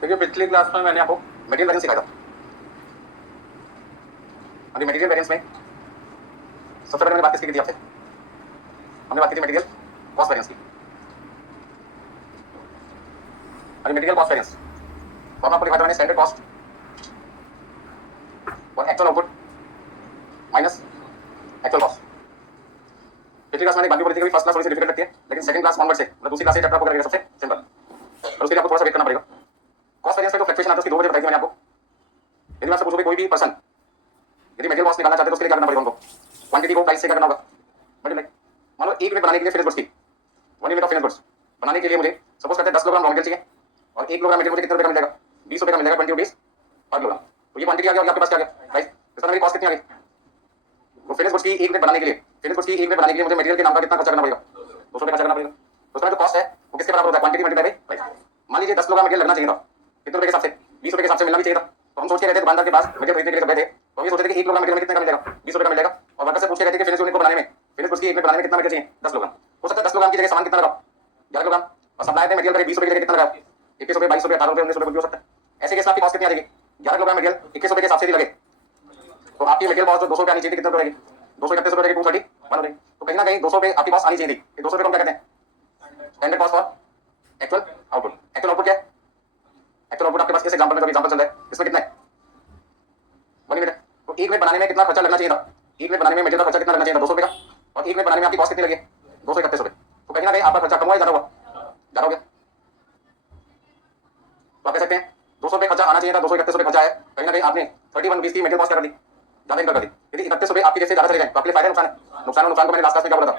क्योंकि पिछली क्लास में मैंने आपको मटेरियल वैरिएंस सिखाया था। अभी मटेरियल वैरिएंस में सबसे पहले मैंने बात किसकी की थी आपसे? हमने बात की थी मटेरियल कॉस्ट वैरिएंस की। अभी मटेरियल कॉस्ट वैरिएंस तो हम आपको दिखा था मैंने स्टैंडर्ड कॉस्ट और actual output minus actual cost. पिछली क्लास मैंने बात भी बोली थी कि फर्स्ट क्लास थोड़ी सी डिफिकल्ट लगती है, लेकिन सेकंड क्लास ऑनवर्ड से मतलब दूसरी क्लास से चैप्टर आपको करेंगे सबसे सिंपल, और उसके लिए आपको थोड़ा सा वेट करना पड़ेगा। कॉस्ट वैरिएंस में जो फ्लक्चुएशन आता है उसकी दो वजह बताई थी मैंने आपको। यदि आपसे पूछोगे कोई भी पर्सन यदि मटेरियल कॉस्ट निकालना चाहते हैं तो उसके लिए क्या करना पड़ेगा उनको? क्वांटिटी को प्राइस से क्या करना होगा? मल्टीप्लाई। मान लो एक यूनिट बनाने के लिए फिनिश गुड्स की 1 यूनिट ऑफ फिनिश गुड्स बनाने के लिए मुझे सपोज करते हैं 10 किलोग्राम रॉ मटेरियल चाहिए और 1 किलोग्राम मटेरियल मुझे कितने रुपए का मिलेगा? 20 रुपए का मिलेगा, 20 रुपीस पर किलोग्राम। तो ये क्वांटिटी आ गया और आपके पास क्या आ गया? प्राइस। तो मेरी कॉस्ट कितनी आ गई? वो फिनिश गुड्स की एक यूनिट बनाने के लिए मुझे मटेरियल के नाम का कितना खर्चा करना पड़ेगा? 200 रुपए खर्चा करना पड़ेगा। तो उसमें जो कॉस्ट है वो किसके बराबर होता है? Quantity multiply by price. मान लीजिए 10 किलोग्राम मटेरियल लगना चाहिए था, कितने रुपए के हिसाब से? 20 रुपए के हिसाब से मिलना भी चाहिए था। तो हम सोच के रहते दुकानदार के पास मटेरियल खरीदने के लिए गए थे, तो हम ये सोच रहे थे कि 1 किलोग्राम मटेरियल में कितने का मिलेगा? 20 रुपए का मिलेगा। और वर्कर से पूछ के रहते कि फिनिश यूनिट को बनाने में फिनिश गुड्स की एक यूनिट बनाने में कितना मटेरियल चाहिए? 10 किलोग्राम। हो सकता है 10 किलोग्राम की जगह सामान कितना लगा? 11 किलोग्राम। और सप्लाई थे मटेरियल 20 रुपए की जगह कितना लगा? 21 रुपए, 22 रुपए, 18 रुपए, 19 रुपए कुछ भी हो सकता है। ऐसे केस में आपकी कॉस्ट कितनी आ जाएगी? 11 किलोग्राम मटेरियल 21 रुपए के हिसाब से लगे तो आपकी मटेरियल कॉस्ट जो 200 रुपए आनी चाहिए कितने रुपए रहेगी? 231 रुपए रहेगी, 230 बन रही। तो कहीं ना कहीं 200 रुपए आपकी कॉस्ट आनी चाहिए थी। 200 रुपए को हम क्या कहते हैं? Standard cost for actual output. Actual output क्या है? एक्चुअल आउटपुट आपके पास इस एग्जांपल में जो एग्जांपल चल रहा है इसमें कितना है? 1 यूनिट। तो एक यूनिट बनाने में कितना खर्चा लगना चाहिए था? एक यूनिट बनाने में मटेरियल का खर्चा कितना लगना चाहिए था? 200 रुपए का। और एक यूनिट बनाने में आपकी कॉस्ट कितनी लगी? 231 रुपए। तो कहीं ना कहीं आपका खर्चा कम हुआ या ज्यादा हुआ? ज्यादा हो गया। तो आप कह सकते हैं 200 रुपए खर्चा आना चाहिए था, 231 रुपए खर्चा है। कहीं ना कहीं आपने 31 रुपीस की मटेरियल कॉस्ट कर दी, ज्यादा इनकर कर दी। यदि 31 रुपए आपकी जैसे ज्यादा चले जाए तो आपके लिए फायदा नुकसान है? नुकसान को मैंने लास्ट क्लास में क्या बोला था?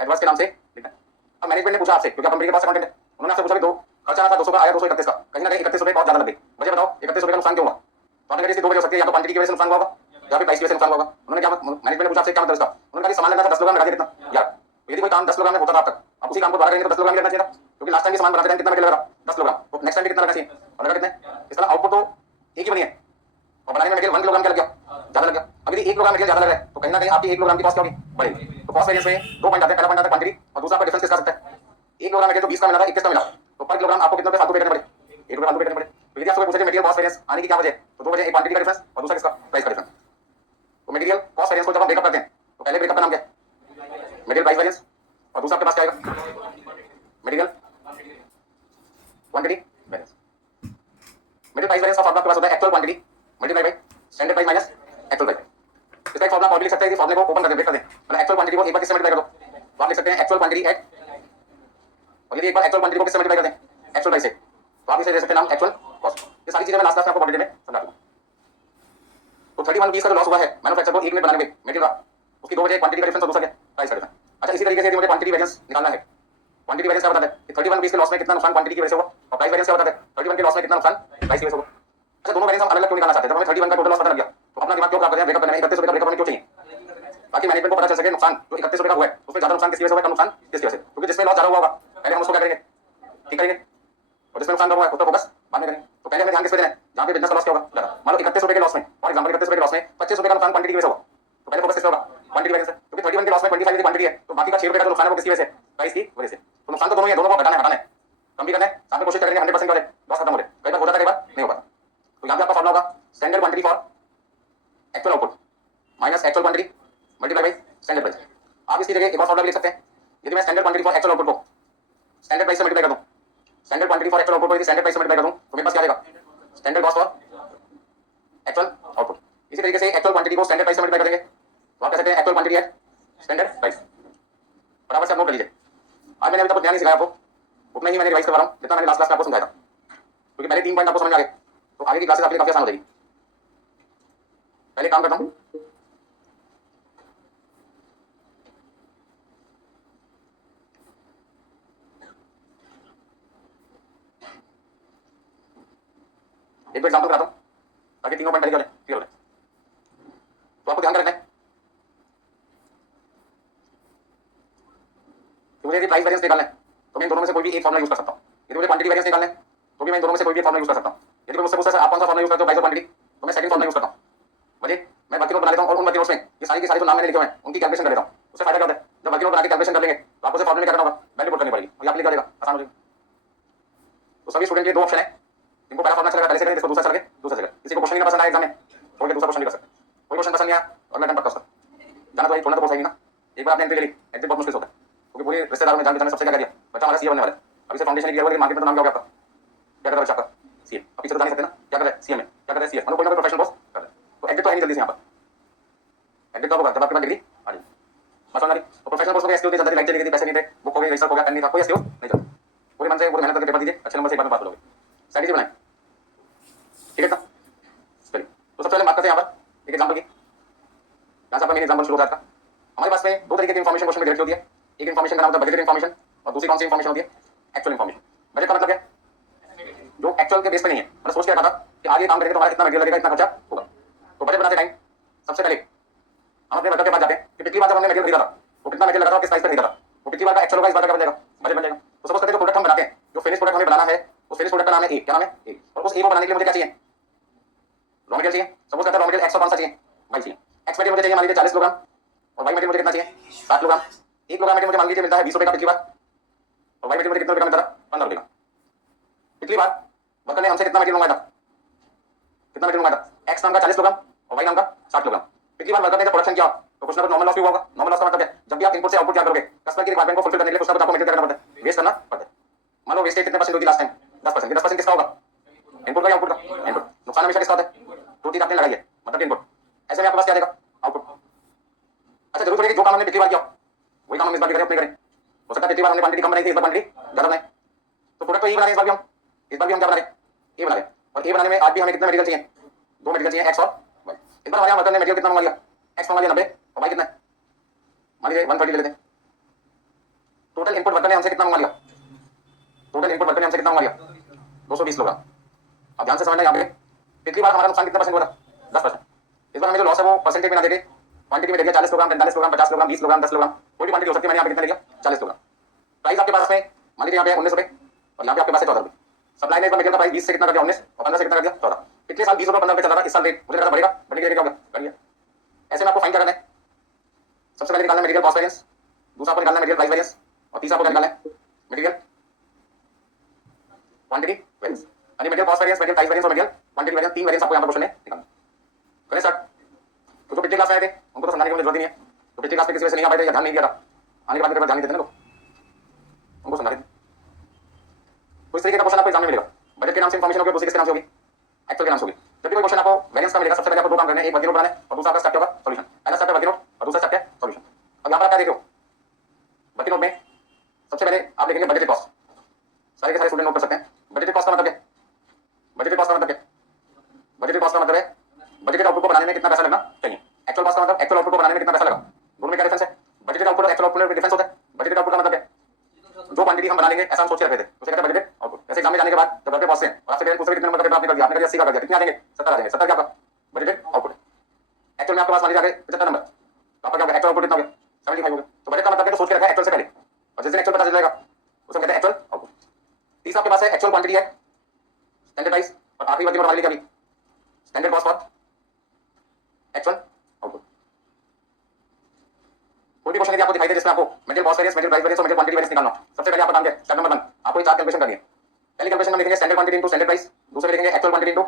एडवर्स के नाम से लिखा है। अब मैनेजमेंट ने पूछा आपसे, क्योंकि आप कंपनी के पास अकाउंटेंट है, उन्होंने आपसे पूछा भी दो खर्चा आना था 200 का, आया 231 का, कहीं ना कहीं 31 रुपए बहुत ज्यादा लग गई। मुझे बताओ 31 रुपए का नुकसान क्यों हुआ? तो आपने कहा इसकी दो वजह हो सकती है, या तो क्वांटिटी की वजह से नुकसान हुआ होगा या फिर प्राइस की वजह से नुकसान हुआ होगा। उन्होंने क्या मैनेजमेंट ने पूछा आपसे क्या मतलब इसका? उन्होंने कहा सामान लगना था 10 किलोग्राम, लगा दिया कितना यार? तो यदि कोई काम 10 किलोग्राम में होता था अब तक, अब उसी काम को दोबारा करेंगे तो 10 किलोग्राम लगना चाहिए था, क्योंकि लास्ट टाइम सामान बनाते टाइम कितना मटेरियल लगा? 10 किलोग्राम। तो नेक्स्ट टाइम कितना लगना चाहिए? और लगा कितने? इस तरह आउटपुट तो एक ही बनी है और बनाने में मटेरियल 1 किलोग्राम क्या लग गया? ज्यादा लग गया। अब यदि 1 किलोग्राम मटेरियल ज्यादा लग रहा है तो कहीं ना कहीं आपकी 1 किलोग्राम की कॉस्ट क्या होगी? बढ़ेगी। तो कॉस्ट वेरिएंस में दो पॉइंट आते हैं, पहला पॉइंट आता है क्वांटिटी और दूसरा आपका डिफरेंस किसका आ सकता है? 1 किलोग्राम मटेरियल तो 20 का मिला था, 21 का मिला, तो पर किलोग्राम आपको कितने रुपए फालतू पे करने पड़े? 1 रुपए फालतू पे करने पड़े। तो यदि आपसे पूछे मटेरियल कॉस्ट वेरिएंस आने की क्या वजह है, तो दो वजह, एक क्वांटिटी का डिफरेंस और दूसरा किसका? प्राइस का डिफरेंस। तो मटेरियल कॉस्ट वेरिएंस को जब हम ब्रेकअप करते हैं तो पहले ब्रेकअप का नाम क्या है? Material price variance. और दूसरा आपके पास क्या आएगा? Material quantity variance. Material price variance का फॉर्मूला आपके पास होता है actual quantity multiply by standard price minus actual price. इसका एक फॉर्मूला और भी लिख सकते हैं कि फॉर्मूले को ओपन कर दें, ब्रेक कर दें। मतलब एक्चुअल क्वांटिटी को एक बार किससे मल्टीप्लाई कर दो तो आप लिख सकते हैं एक्चुअल क्वांटिटी एट, और यदि एक बार एक्चुअल क्वांटिटी को किससे मल्टीप्लाई कर दें? एक्चुअल प्राइस से, तो आप इसे दे सकते हैं नाम एक्चुअल कॉस्ट। ये सारी चीजें मैं लास्ट क्लास में आपको डिटेल में समझा दूंगा। तो 31 रुपीस का जो लॉस हुआ है मैन्युफैक्चर को एक मिनट बनाने में मटेरियल का, उसकी दो वजह, क्वांटिटी का डिफरेंस और दूसरा क्या? प्राइस का डिफरेंस। अच्छा, इसी तरीके से यदि मुझे क्वांटिटी वेरिएंस निकालना है, क्वांटिटी वेरिएंस क्या बताता है कि 31 रुपीस के लॉस में कितना नुकसान क्वांटिटी की वजह से हुआ, और प्राइस वेरिएंस क्या बताता है 31 के लॉस में कितना नुकसान प्राइस की वजह से हुआ। अच्छा, दोनों वेरिएंस हम अलग क्यों निकालना चाहते हैं? जब हमें 31 का टोटल लॉस पता लग गया तो अपना दिमाग क्यों खराब करते हैं? ब्रेकअप करने में 31 रुपए का ब्रेकअप हमें क्यों चाहिए? ताकि मैनेजमेंट को पता चल सके नुकसान जो 31 रुपए का हुआ है उसमें ज्यादा नुकसान किसकी वजह से हुआ, कम नुकसान किसकी वजह से, क्योंकि जिसमें लॉस ज्यादा हुआ होगा पहले हम उसको क्या करेंगे? ठीक करेंगे, और जिसमें नुकसान कम हुआ है उस पर फोकस बाद में करेंगे। तो पहले हमें ध्यान किस पे देना है? जहां पे बिजनेस का लॉस क्या होगा ज्यादा। मान लो 31 रुपए के लॉस में, फॉर एग्जांपल 31 रुपए के लॉस में 25 रुपए का नुकसान क्वांटिटी की वजह से हुआ, तो पहले फोकस किस पे होगा? क्वांटिटी वजह से, क्योंकि 31 के लॉस में 25 की क्वांटिटी है तो बाकी का 6 रुपए का जो नुकसान है वो किसकी वजह से? प्राइस की वजह से। तो नुकसान तो दोनों ही है, दोनों को घटाना है, हटाना है, कम भी करना है, साथ में कोशिश करेंगे 100% का लॉस खत्म हो जाए। कई बार हो जाता है, कई बार नहीं हो पाता। तो यहाँ पे आपका फॉर्मूला होगा standard quantity for actual output minus actual quantity multiply by standard price. आप इसकी जगह एक और फॉर्मूला भी लिख सकते हैं। यदि मैं standard quantity for actual output को स्टैंडर्ड प्राइस से मल्टीप्लाई कर दूं, standard quantity for actual output को यदि स्टैंडर्ड प्राइस से मल्टीप्लाई कर दूं तो मेरे पास क्या आएगा? Standard cost for actual output. इसी तरीके से एक्चुअल क्वांटिटी को स्टैंडर्ड प्राइस से मल्टीप्लाई करेंगे तो आप कह सकते हैं actual quantity at standard price. बराबर से आप नोट कर लीजिए। आज मैंने अभी तक ध्यान नहीं सिखाया आपको, उतना ही मैंने रिवाइज करवा रहा हूं जितना मैंने लास्ट क्लास में आपको समझाया था, क्योंकि पहले 3 पॉइंट आपको समझ में आ गए तो आगे की क्लासेस आपके लिए काफी आसान हो जाएगी। पहले काम करता हूं, एक एग्जांपल कराता हूं ताकि तीनों पॉइंट क्लियर हो जाए। तो आपको ध्यान रखना है कि मुझे यदि प्राइस वेरिएंस निकालना है तो मैं इन दोनों में से कोई भी एक फॉर्मूला यूज कर सकता हूं। यदि मुझे क्वांटिटी वेरिएंस निकालना है तो भी मैं इन दोनों में से कोई भी फॉर्मूला यूज कर सकता हूं। यदि कोई मुझसे पूछता है आप कौन सा फॉर्मूला यूज करते हो प्राइस और क्वांटिटी, तो मैं सेकंड फॉर्मूला यूज करता हूं। मुझे मैं बाकी नोट बना लेता हूं और उन बाकी नोट्स में ये सारी की सारी जो नाम मैंने लिखे हुए हैं उनकी कैलकुलेशन कर लेता हूं। उससे फायदा क्या होता है? जब बाकी नोट बना के कैलकुलेशन कर लेंगे तो आपको सिर्फ फॉर्मूले में क्या करना होगा? वैल्यू पुट करनी पड़ेगी और ये आप लिख देगा, आसान हो जाएगा। तो सभी स्टूडेंट के दो ऑप्शन है, इनको पहला फॉर्मूला चलेगा, पहले से करें, इसको दूसरा चल गया, दूसरा चलेगा। किसी को क्वेश्चन ही ना पसंद आया एग्जाम में, छोड़ के दूसरा क्वेश्चन भी कर सकते। कोई क्वेश्चन पसंद नहीं आया और मैं पक्का उसका जाना तो छोड़ना तो बहुत सही ना। एक बार आपने एंट्री ले ली, एग्जिट बहुत मुश्किल होता है, क्योंकि पूरे रिश्तेदारों में जान पहचान सबसे क्या दिया, बच्चा हमारा सीए बनने वाला है। अभी से फाउंडेशन किया हुआ है, मार्केट में तो नाम क्या हो गया आपका, क्या कर रहा है बच्चा आपका, सीए। अब पीछे तो जान सकते ना क्या कर रहा है, सीए में क्या कर रहा है, सीए मतलब कोई ना कोई प्रोफेशनल कोर्स कर रहा है। तो एग्जिट तो है नहीं जल्दी से यहाँ पर, एग्जिट कब होगा जब आपके पास डिग्री आ जाएगी। बस वाली तो प्रोफेशनल कोर्स में एसक्यू नहीं चलता, लाइट चली गई, पैसे नहीं थे, बुक हो गई, रजिस्टर हो गया, पेन नहीं था, कोई एसक्यू नहीं चलता। पूरे मन से पूरी मेहनत करके पेपर दीजिए, अच्छे नंबर से एक बार में पास हो जाओगे। स्ट्रेटजी बनाएं, ठीक है ना। चलिए तो सबसे पहले बात करते हैं यहाँ पर एक एग्जाम्पल की। यहाँ से आपका मेन एग्जाम्पल शुरू होता है आपका। हमारे पास में दो तरीके की इन्फॉर्मेशन क्वेश्चन में डायरेक्ट होती है। एक इन्फॉर्मेशन का नाम होता है बजटेड इन्फॉर्मेशन और दूसरी कौन सी इन्फॉर्मेशन होती है, एक्चुअल इन्फॉर्मेशन। बजट का मतलब क्या है, जो एक्चुअल के बेस पे नहीं है, मतलब सोच के रखा था कि आज ये काम करेंगे तो हमारा इतना मटेरियल लगेगा, इतना खर्चा होगा। तो बजट बनाते टाइम सबसे पहले हम अपने वर्कर के पास जाते हैं कि पिछली बार जब हमने मटेरियल खरीदा था वो कितना मटेरियल लगा था, किस प्राइस पर खरीदा था, वो पिछली बार का एक्चुअल होगा, इस बार का बनेगा, बजट बनेगा। तो सपोज करते हैं जो प्रोडक्ट हम बनाते हैं, जो फिनिश प्रोडक्ट हमें बनाना है, उस फिनिश प्रोडक्ट का नाम है ए, क्या नाम है ए, और उस ए को बनाने के लिए मुझे क्या चाहिए, रॉ मटेरियल चाहिए। सपोज करते हैं रॉ मटेरियल एक्स और कौन सा चाहिए, वाई चाहिए। एक्स मटेरियल मुझे चाहिए मान लीजिए 40 किलोग्राम और वाई मटेरियल मुझे कितना चाहिए 60 किलोग्राम। 1 किलोग्राम मटेरियल मुझे मान लीजिए मिलता है 20 रुपए का पिछली बार, और वाई मटेरियल मुझे कितना रुपए का मिलता था, 15 रुपए का। पिछली बार वर्कर ने हमसे कितना मटेरियल मंगाया था, कितना मटेरियल मंगाया था, एक्स नाम का 40 किलोग्राम और वाई नाम का 60 किलोग्राम। पिछली बार वर्कर ने जब प्रोडक्शन किया तो कुछ ना कुछ नॉर्मल लॉस भी होगा। नॉर्मल लॉस का मतलब है जब भी आप इनपुट से आउटपुट तैयार करोगे, कस्टमर की रिक्वायरमेंट को फुलफिल करने के लिए कुछ ना कुछ आपको मटेरियल करना पड़ता है, वेस्ट करना पड़ता है। मान लो वेस्टेज कितने परसेंट होगी लास्ट टाइम, 10%। ये 10% किसका होगा, इनपुट का या आउटपुट का, इनपुट। नुकसान हमेशा किसका होता है, जो चीज आपने लगाई है मतलब इनपुट। ऐसे में आपके पास क्या देगा, आउटपुट। अच्छा जरूर पड़ेगी जो काम हमने पिछली बार किया वही काम हम इस बार भी करें, अपने करें। हो सकता है पिछली बार हमने क्वांटिटी कम बनाई थी, इस बार क्वांटिटी ज्यादा बनाए, तो प्रोडक्ट तो ये बना रहे इस बार भी हम, इस बार भी हम क्या बना रहे, ये बना रहे। और ये बनाने में आज भी हमें कितना मटेरियल चाहिए, दो मटेरियल चाहिए, एक्स और वाई। इस बार हमारे वर्कर ने मटेरियल कितना मंगा लिया, एक्स मंगा लिया 90 और वाई कितना है, मान लीजिए 130 ले लेते हैं। टोटल इनपुट वर्कर ने हमसे कितना मंगा लिया, टोटल इनपुट वर्कर ने हमसे कितना मंगा लिया 220 किलोग्राम। अब ध्यान से समझना यहाँ पे, पिछली बार हमारा नुकसान कितना परसेंट हुआ था, 10%। इस बार हमें जो लॉस है वो परसेंटेज में ना देके क्वांटिटी में दे दिया, 40 kilogram, 45 kilogram, 50 kilogram, 20 kilogram, 10 kilogram, कोई भी क्वांटिटी हो सकती है। मैंने यहाँ पे कितना लिया 40 किलोग्राम। प्राइस आपके पास में मान लीजिए यहाँ पे 19 रुपए और यहाँ पे आपके पास है 14 रुपए। सप्लाई ने इस बार मटेरियल का प्राइस 20 से कितना कर दिया 19 और 15 से कितना कर दिया 14। पिछले साल 20 रुपए 15 रुपए चला था, इस साल रेट मुझे लगा बढ़ेगा, बढ़ने के लिए क्या होगा बढ़ गया। ऐसे में आपको फाइन क्या करना है, सबसे पहले निकालना मटेरियल कॉस्ट वेरिएंस, दूसरा आपको निकालना मटेरियल प्राइस वेरिएंस और तीसरा आपको निकालना है मटेरियल क्वांटिटी वेरिएंस। यानी material cost variance, material price variance और मटेरियल क्वांटिटी वेरिएंस, तीन वेरिएंस आपको यहाँ पर क्वेश्चन में निकालना। करें स्टार्ट। तो जो पिछले क्लास में आए थे उनको तो समझाने की मुझे जरूरत नहीं है, तो पिछले क्लास में किसी वजह से नहीं आ पाए थे या ध्यान नहीं दिया था, आने के बाद मेरे ध्यान नहीं देते ना लोग, उनको समझा देते। तो इस तरीके का क्वेश्चन आपको एग्जाम में मिलेगा। बजट के नाम से इन्फॉर्मेशन होगी, दूसरे किसके नाम से होगी, एक्चुअल के नाम से होगी। जब भी कोई क्वेश्चन आपको वेरिएंस का मिलेगा, सबसे पहले आपको दो काम करने हैं, एक वर्किंग नोट बनाना है और दूसरा आपका स्टेप होगा सॉल्यूशन। पहला स्टेप है वर्किंग नोट और दूसरा स्टेप है सॉल्यूशन। अब यहाँ पर आप क्या देख रहे हो, वर्किंग नोट में सबसे पहले आप लिखेंगे बजटेड कॉस्ट। सारे के सारे स्टूडेंट नोट कर सकते हैं। बजटेड कॉस्ट का मतलब क्या, बजटेड कॉस्ट का मतलब क्या, बजटेड कॉस्ट का मतलब है बजटेड आउटपुट को बनाने में कितना पैसा लगना चाहिए। एक्चुअल कॉस्ट का मतलब एक्चुअल आउटपुट को बनाने में कितना पैसा लगा, दोनों में क्या डिफरेंस है। बजटेड आउटपुट और एक्चुअल आउटपुट में डिफरेंस होता है। बजटेड आउटपुट का मतलब है जो क्वांटिटी हम बना लेंगे ऐसा हम सोच के रखे थे, उसे कहते हैं बजटेड आउटपुट। जैसे एग्जाम में जाने के बाद जब आपके पास है और आपसे पूछे कितने नंबर का पेपर आपने कर दिया, आपने कर दिया 80 का कर दिया, कितने आ जाएंगे 70 आ जाएंगे, 70 क्या आपका बजटेड आउटपुट। एक्चुअल में आपके पास मान लीजिए 75 नंबर, तो आपका क्या होगा एक्चुअल आउटपुट कितना हो गया 75 हो गया। तो बजट का मतलब है कि सोच के रखा है एक्चुअल से पहले, और जिस दिन एक्चुअल पता चल जाएगा उसे कहते हैं एक्चुअल आउटपुट। तीसरा आपके पास है एक्चुअल क्वांटिटी है, स्टैंडर्ड प्राइस, और आखिरी वर्किंग नोट हमारे लिए क्या भी standard cost for actual output. कोई भी क्वेश्चन यदि आपको दिखाई दे जिसमें आपको material cost variance, material price variance और मटेरियल क्वांटिटी वेरिएंस निकालना, सबसे पहले आपका काम क्या है, स्टेप नंबर 1 आपको ये चार कैलकुलेशन करनी है। पहली कैलकुलेशन में लिखेंगे standard quantity into standard price, दूसरे में लिखेंगे actual quantity into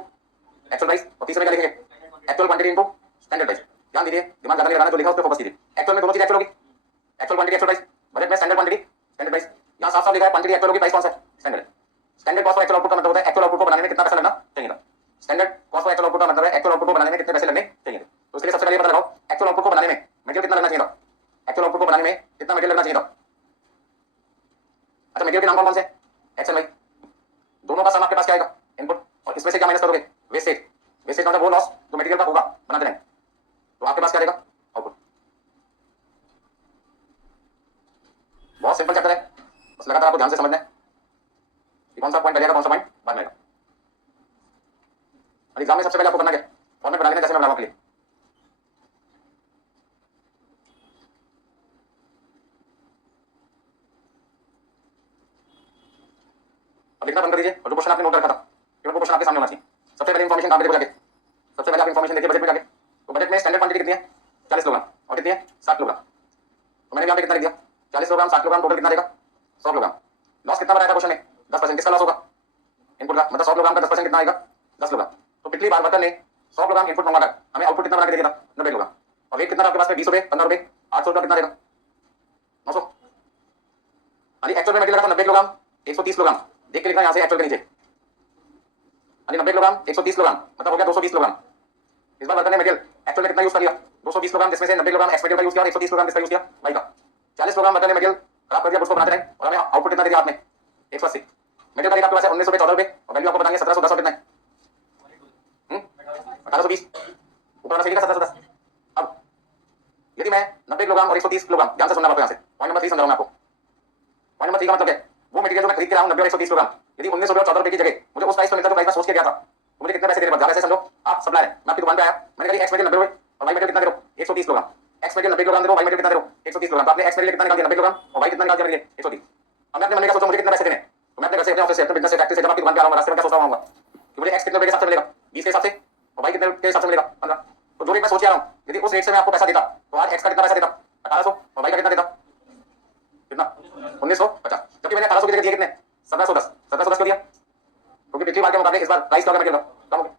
actual price और तीसरे में क्या लिखेंगे actual quantity into standard price. ध्यान दीजिए, दिमाग ज्यादा नहीं लगाना, जो लिखा है उस पर फोकस कीजिए। एक्चुअल में दोनों चीज एक्चुअल होगी, actual quantity actual price. Budget में स्टैंडर्ड क्वांटिटी स्टैंडर्ड प्राइस, यहाँ साफ साफ लिखा है क्वांटिटी एक्चुअल होगी, प्राइस कौन सा स्टैंडर्ड। स्टैंडर्ड कॉस्ट और एक्चुअल आउटपुट का मतलब होता है एक्चुअल आउटपुट को बनाने में कितना पैसा लगना चाहिए था। स्टैंडर्ड कॉस्ट और एक्चुअल आउटपुट का मतलब है एक्चुअल आउटपुट को बनाने में कितने पैसे लगने चाहिए थे। तो इसके लिए सबसे पहले पता लगाओ एक्चुअल आउटपुट को बनाने में मटेरियल कितना लगना चाहिए था, एक्चुअल आउटपुट को बनाने में कितना मटेरियल लगना चाहिए था। अच्छा मटेरियल के नाम कौन से एक्स एंड वाई, दोनों का सम आपके पास क्या आएगा इनपुट, और इसमें से क्या माइनस करोगे वेस्टेज। वेस्टेज मतलब वो लॉस जो मटेरियल का होगा बनाते रहें, तो आपके पास क्या रहेगा आउटपुट। बहुत सिंपल चैप्टर है, बस लगातार आपको ध्यान से समझना है कि कौन सा पॉइंट पहले आएगा कौन सा पॉइंट बाद में आएगा। और एग्जाम में सबसे पहले आपको करना क्या फॉर्मेट बना लेना, जैसे मैं बनाऊंगा के लिए अब लिखना बंद कर दीजिए और जो क्वेश्चन आपने नोट कर रखा था केवल वो क्वेश्चन आपके सामने होना चाहिए। सबसे पहले इन्फॉर्मेशन कहाँ पे देखो जाके, सबसे पहले आप इन्फॉर्मेशन देखिए बजट में जाके। तो बजट में स्टैंडर्ड क्वांटिटी कितनी है 40 किलोग्राम और कितनी है 60 किलोग्राम। तो मैंने यहाँ पे कितना लिख दिया 40 किलोग्राम 60 किलोग्राम, टोटल कितना देगा 100 किलोग्राम। लॉस कितना बताया था क्वेश्चन में 10%, किसका लॉस होगा इनपुट का मतलब 100 किलोग्राम का 10% कितना आएगा 10 किलोग्राम। तो पिछली बार वर्कर ने 100 किलोग्राम इनपुट मंगवाकर हमें आउटपुट कितना बना के दिया था 90 किलोग्राम। और वेट कितना था आपके पास में 20 रुपए 15 रुपए 800 रुपया कितना देगा 900। यानी एक्चुअल में मटेरियल लगा था 90 किलोग्राम 130 किलोग्राम। देख के लिखना यहाँ से एक्चुअल के नीचे। यानी 90 किलोग्राम 130 किलोग्राम मतलब हो गया 220 किलोग्राम। इस बार वर्कर ने मटेरियल एक्चुअल में कितना यूज कर लिया 220 किलोग्राम, जिसमें से 90 किलोग्राम एक्स मटेरियल का यूज किया और 130 किलोग्राम किसका यूज किया वाई का। 40 किलोग्राम वर्कर ने मटेरियल खराब कर दिया उसको बनाते रहे और हमें आउटपुट कितना दे दिया आपने 180। मटेरियल का रेट आपके पास है 19 रुपए 14 रुपए और वैल्यू आपको बताएंगे 1710 और कितना है 1820 ऊपर वाला सही का 1710। अब यदि मैं 90 किलोग्राम और 130 किलोग्राम, ध्यान से सुनना आपको यहाँ से पॉइंट नंबर 3 समझाऊंगा आपको। पॉइंट नंबर 3 का मतलब है वो मटेरियल जो मैं खरीद के रहा हूँ 90 और 130 किलोग्राम, यदि 19 रुपए और 14 रुपए की जगह मुझे उस प्राइस पर मिलता तो प्राइस में सोच के गया था तो मुझे कितने पैसे देने पड़ते। ऐसे समझो आप सप्लायर है, मैं आपकी दुकान पे आया, मैंने कहा एक्स मटेरियल 90 रुपए और वाई मटेरियल कितना दे रहे हो 130 किलोग्राम। एक्स मटेरियल 90 किलोग्राम दे रहे हो, वाई मटेरियल कितना दे रहे हो 130 किलोग्राम। तो आपने एक्स मटेरियल कितना निकाल दिया 90 किलोग्राम और वाई कितना निकाल दिया मेरे लिए 130। अब मैं अपने मन में सोचा मुझे कितना पैसे देने, तो मैं अपने घर से अपने ऑफिस से अपने बिजनेस से फैक्ट्री से जब आपकी दुकान पे आ रहा हूँ रास्ते में क्या सोच रहा हूँ कि मुझे एक्स कितने रुपए के हिसाब से मिलेगा 20 के हिसाब से और वाई कितने के हिसाब से मिलेगा 15। तो जो रेट मैं सोच रहा हूँ यदि उस रेट से मैं आपको पैसा देता तो आज एक्स का कितना पैसा देता 1800 और वाई का कितना देता कितना 1950। जबकि मैंने 1800 की जगह दिए कितने 1710 क्यों दिया क्योंकि पिछली बार के मुकाबले इस बार प्राइस क्या होगा मटेरियल कम हो गया।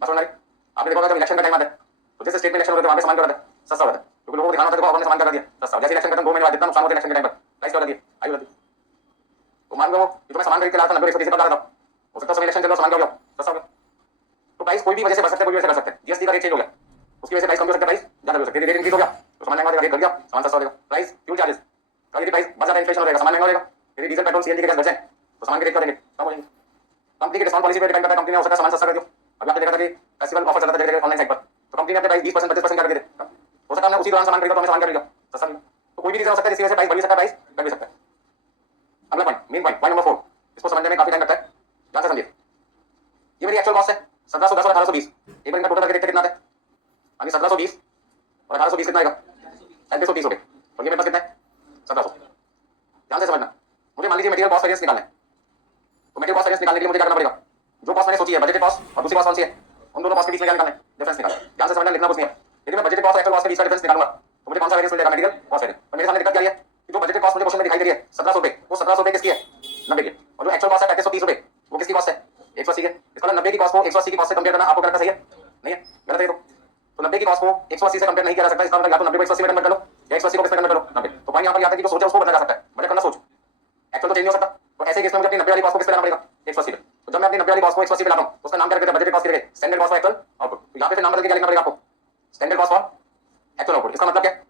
बस समझ रहे आपने देखा जब इलेक्शन का टाइम आता है तो जैसे स्टेट में इलेक्शन होता है वहां पे सामान क्या होता है सस्ता होता है क्योंकि लोगों को दिखाना होता है कि हमने सामान क्या दिया सस्ता। जैसे इलेक्शन खत्म 2 महीने बाद जितना नुकसान होता है इलेक्शन के टाइम पर प्राइस क्या होती है आई होती है। तो मान लो जो मैं सामान खरीद के लाया था 90 130 का था हो सकता है समय इलेक्शन चल रहा सामान क्या हो गया सस्ता हो गया। तो प्राइस कोई भी वजह से बढ़ सकता है कोई वजह से कर सकते हैं। जीएसटी का रेट चेंज हो गया उसकी वजह से प्राइस कम हो सकता है प्राइस ज्यादा हो सकता है। रेट इंक्रीज हो गया तो सामान महंगा रेट बढ़ गया सामान सस्ता हो जाएगा। प्राइस फ्यूल चार्जेस का यदि प्राइस बहुत ज्यादा इन्फ्लेशन हो जाएगा सामान महंगा हो जाएगा। यदि डीजल पेट्रोल सीएनजी के गैस बढ़ जाए तो सामान के रेट करेंगे कम हो जाएंगे। कंपनी के डिस्काउंट पॉलिसी पर डिपेंड करता है कंपनी ने हो सकता है सामान सस्ता कर दियो। अभी आपने देखा था कि फेस्टिवल ऑफर चलता था ऑनलाइन साइट पर तो कंपनी ने अपने प्राइस 20% 25% कर दिए थे। हो सकता है हमने उसी दौरान सामान खरीदा तो हमें सामान क्या मिलेगा सस्ता मिलेगा। तो कोई भी रीजन हो सकता है जिसकी वजह से प्राइस बढ़ भी सकता है प्राइस घट भी सकता है। अगला पॉइंट मेन पॉइंट नंबर 4 इसको समझने में काफी टाइम लगता है ध्यान से समझिए। ये मेरी एक्चुअल कॉस्ट है 1710 और 1820 एक बार इनका टोटल करके देखते कितना आता है। यानी 1720 और 1820 कितना आएगा 3530 हो गए और ये मेरे पास कितना है 1700। ध्यान से समझना मुझे मान लीजिए मटेरियल कॉस्ट वेरिएंस निकालना है तो मटेरियल कॉस्ट वेरिएंस निकालने के लिए मुझे क्या करना पड़ेगा जो कॉस्ट मैंने सोची है बजट कॉस्ट और दूसरी कॉस्ट कौन सी है उन दोनों कॉस्ट के बीच में क्या निकालना है डिफरेंस निकालना है। ध्यान से समझना लिखना कुछ नहीं है। यदि मैं बजट कॉस्ट और एक्चुअल कॉस्ट के बीच का डिफरेंस निकालूंगा तो मुझे कौन सा वेरिएंस मिलेगा मटेरियल कॉस्ट वेरिएंस। तो मेरे सामने दिक्कत क्या है कि जो बजट कॉस्ट मुझे क्वेश्चन में दिखाई दे रही है 1700 रुपए वो 1700 रुपए किसकी है 90 की और जो एक्चुअल कॉस्ट है 3530 रुपए वो किसकी कॉस्ट है 180 की। इसका मतलब 90 की कॉस्ट को 180 की कॉस्ट से कंपेयर करना आपको गलत सही है नहीं है गलत है। तो 90 की कॉस्ट को 180 से कंपेयर नहीं किया जा सकता। इसका मतलब या तो 90 को 180 में कन्वर्ट कर लो या 180 को किसमें कन्वर्ट करो 90। तो पॉइंट यहां पर आता है कि जो सोचा उसको बदला जा सकता है बजट करना सोच एक्चुअल तो चेंज नहीं हो सकता। तो ऐसे केस में मुझे अपनी 90 वाली कॉस्ट को किस पे लाना पड़ेगा 180 पे। तो जब मैं अपनी 90 वाली कॉस्ट को 180 पे लाता हूं तो उसका नाम क्या रखते हैं बजट कॉस्ट के लिए standard cost for actual output. तो यहां पे फिर नाम बदल के क्या लिखना पड़ेगा आपको standard cost for actual output. इसका मतलब क्या है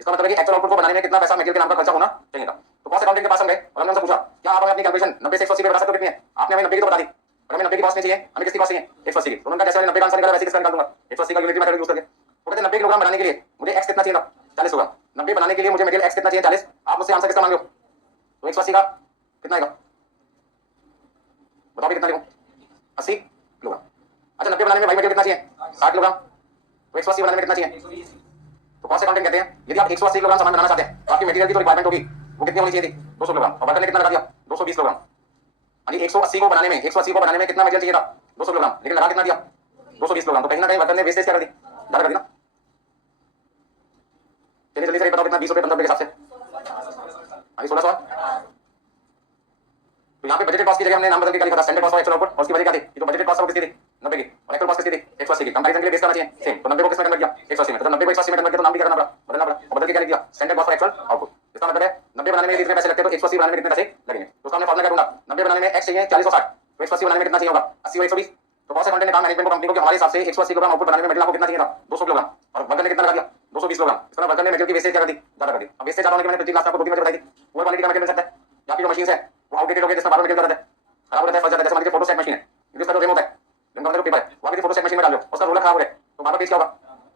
इसका मतलब है कि एक्चुअल आउटपुट को बनाने में कितना पैसा मटेरियल के नाम पर खर्चा होना चाहिए था। तो कॉस्ट अकाउंटिंग के पास हम गए और हमने उनसे पूछा क्या आप हमें अपनी कैलकुलेशन 90 से 180 पे बता सकते हो कितनी है। आपने हमें 90 की तो बता दी और हमें 90 की कॉस्ट नहीं चाहिए हमें किसकी कॉस्ट चाहिए 180 की। तो उन्होंने जैसे 90 का आंसर निकाला वैसे किसका निकाल दूंगा 180 का यूनिट मेथड यूज करके। तो कहते हैं 90 किलोग्राम बनाने के लिए मुझे एक्स कितना चाहिए था 40 किलोग्राम। 90 बनाने के लिए मुझे मटेरियल एक्स कितना चाहिए 40। आप मुझसे आंसर किसका मांगे हो तो 180 का कितना आएगा बताओ कितना लिखूं 80 किलोग्राम। अच्छा 90 बनाने में वाई मटेरियल कितना चाहिए 60 किलोग्राम तो 180 बनाने में कितना चाहिए। तो कॉस्ट अकाउंटिंग कहते हैं यदि आप 180 किलोग्राम सामान बनाना चाहते हैं तो आपकी मटेरियल की जो रिक्वायरमेंट होगी वो कितनी होनी चाहिए थी 200 किलोग्राम और वर्कर ने कितना लगा दिया 220 किलोग्राम। यानी 180 को बनाने में कितना मटेरियल चाहिए था 200 किलोग्राम लेकिन लगा कितना दिया 220 किलोग्राम। तो कहीं ना कहीं वर्कर ने वेस्टेज क्या कर दी ज्यादा कर दी ना। चलिए जल्दी से बताओ कितना 20 रुपए 15 रुपए के हिसाब से यानी 1600। तो यहाँ पे बजटेड कॉस्ट की जगह हमने नाम बदल के क्या लिखा था स्टैंडर्ड कॉस्ट और एक्चुअल आउटपुट और उसकी वजह क्या थी कि जो बजटेड कॉस्ट है वो कितनी थी 90 की और एक्चुअल कॉस्ट कितनी थी 180 की। कंपैरिजन के लिए बेस करना चाहिए सेम। तो 90 को किसमें कन्वर्ट किया 180 में। तो 90 को 180 में कन्वर्ट किया तो नाम भी क्या करना पड़ा बदलना पड़ा और बदल के क्या लिख दिया स्टैंडर्ड कॉस्ट और एक्चुअल आउटपुट। इसका मतलब है 90 बनाने में कितने पैसे लगते हैं तो 180 बनाने में कितने पैसे लगेंगे। तो उसका हमने फॉर्मूला क्या ढूंढा 90 बनाने में x चाहिए 40 और 60 तो 180 बनाने में कितना चाहिए होगा 80 और 120। तो कॉस्ट अकाउंटेंट ने कहा मैनेजमेंट को कंपनी को कि हमारे हिसाब से 180 किलोग्राम आउटपुट बनाने में मटेरियल आपको कितना चाहिए था 200 किलोग्राम और वर्कर ने कितना लगा दिया 220 किलोग्राम। इसका वर्कर ने मटेरियल की वेस्टेज क्या कर दी ज्यादा कर दी। अब वेस्टेज ज्यादा होने की मैंने पिछली क्लास में आपको 2-3 वजह बताई थी। पुअर क्वालिटी का मटेरियल मिल सकता है या फिर जो मशीन है वो आउटडेटेड हो गई जिसमें बार-बार मटेरियल जाता है खराब हो जाता है फंस जाता है। जैसे मान लीजिए फोटो सेट मशीन है जिसका जो रेम होता है जिनका अंदर पेपर है वो आप फोटो सेट मशीन में डाल दो उसका रोलर खराब हो गया तो बार-बार पेज क्या होगा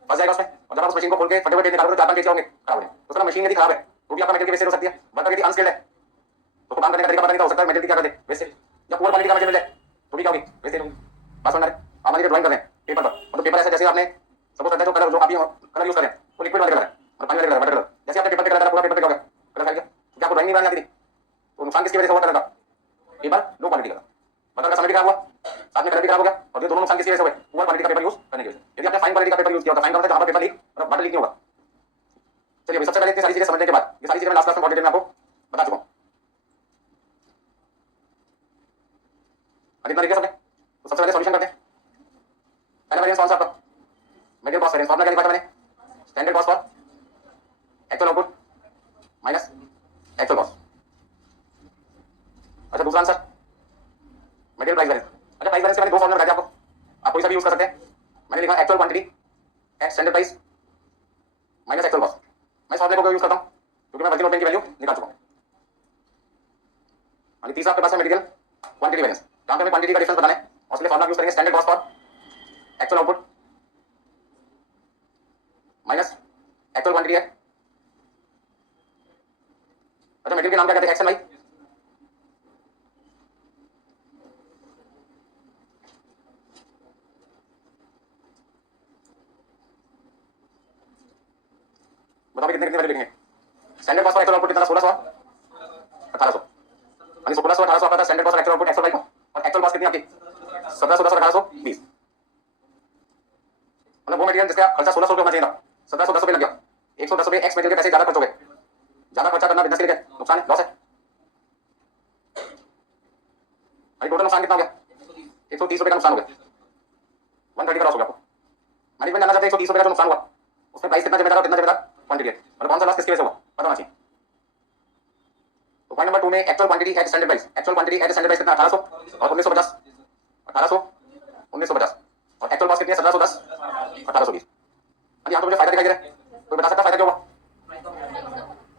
फंस जाएगा उसमें। और जब आप उस मशीन को खोल के फटे हुए पेज निकालोगे तो 4-5 पेज क्या होंगे खराब होंगे। तो उसका मशीन यदि खराब है तो भी आपका मटेरियल की वेस्टेज हो सकती है। वर्कर यदि अनस्किल्ड है तो काम करने का तरीका पता नहीं हो सकता है मटेरियल की क्या कर दे वेस्टेज। या पुअर क्वालिटी का मटेरियल मिल जाए तो भी क्या होगी वेस्टेज होगी। बात समझ रहे हैं आप मान लीजिए ड्राइंग कर रहे हैं पेपर पर मतलब पेपर ऐसे जैसे आपने सपोज करते हैं जो कलर जो आप कलर यूज कर रहे हैं वो लिक्विड वाले कलर है और पानी वाले कलर वाटर कलर जैसे आपने पेपर पे कलर पूरा पेपर पे क्या हो गया कलर फैल गया तो क्या आपको ड्राइंग नहीं बनानी आती थी। तो नुकसान किसकी वजह से हुआ कलर का पेपर लो क्वालिटी का मतलब का समय भी खराब हुआ साथ में कलर भी खराब हो गया और ये दोनों नुकसान किसकी वजह से हुए पुअर क्वालिटी का पेपर यूज करने की वजह से। यदि आपने फाइन क्वालिटी का पेपर यूज किया तो फाइन का मतलब जहां पर पेपर लीक और वाटर लीक नहीं होगा। चलिए सबसे पहले इतनी सारी चीजें समझने के बाद ये सारी चीजें मैं लास्ट क्लास में बहुत डिटेल में आपको बता चुका हूं। कितना लिख दिया सबने? तो सबसे पहले सॉल्यूशन करते हैं। पहला वेरिएंस कौन सा आपका? Material cost variance. फॉर्मूला क्या लिखा था मैंने? Standard cost for actual output minus actual cost. अच्छा दूसरा आंसर मटेरियल प्राइस वेरिएंस। अच्छा प्राइस वेरिएंस के मैंने दो फॉर्मूला बताया आपको, आप कोई सा भी यूज कर सकते हैं। मैंने लिखा actual quantity at standard price minus actual cost. मैं इस फॉर्मूले को यूज करता हूं क्योंकि मैं वर्किंग नोट पेन की वैल्यू निकाल चुका हूं। और तीसरा आपके पास है मटेरियल क्वांटिटी वेरिएंस, जहां पे हमें क्वांटिटी का डिफरेंस बताना है और इसलिए फॉर्मूला यूज करेंगे standard cost for actual output minus actual quantity है। अच्छा मटेरियल के नाम क्या कहते हैं? X and Y. बताओ कितने कितने वैल्यू लिखेंगे? Standard cost for actual output कितना था? 1600 1800। यानी 1600 1800 आपका था standard cost for actual output X और वाई को, और एक्चुअल कॉस्ट कितनी आपकी? 1700 10 और 1820। मतलब वो मटेरियल जिसका खर्चा 1600 होना चाहिए था, 1710 रुपये लग गया। 110 रुपये एक्स मटेरियल के पैसे ज्यादा खर्च हो गए। ज्यादा खर्चा करना बिजनेस के लिए नुकसान है, लॉस है। अभी टोटल नुकसान कितना हो गया? 130 रुपये का नुकसान हो गया। 130 का लॉस हो गया आपको। मैनेजमेंट जानना चाहते हैं 130 रुपये का जो नुकसान हुआ उसमें प्राइस कितना जिम्मेदार और कितना जिम्मेदार क्वांटिटी है, मतलब कौन सा लॉस किसकी वजह से हुआ पता होना चाहिए। तो पॉइंट नंबर 2 में actual quantity at standard price, actual quantity at standard price कितना? 1800 और 1950। 1800 1950 और एक्चुअल कॉस्ट कितनी है? 1710 1820। अब यहाँ तो मुझे फायदा दिखाई दे रहा है, कोई बता सकता फायदा क्या हुआ?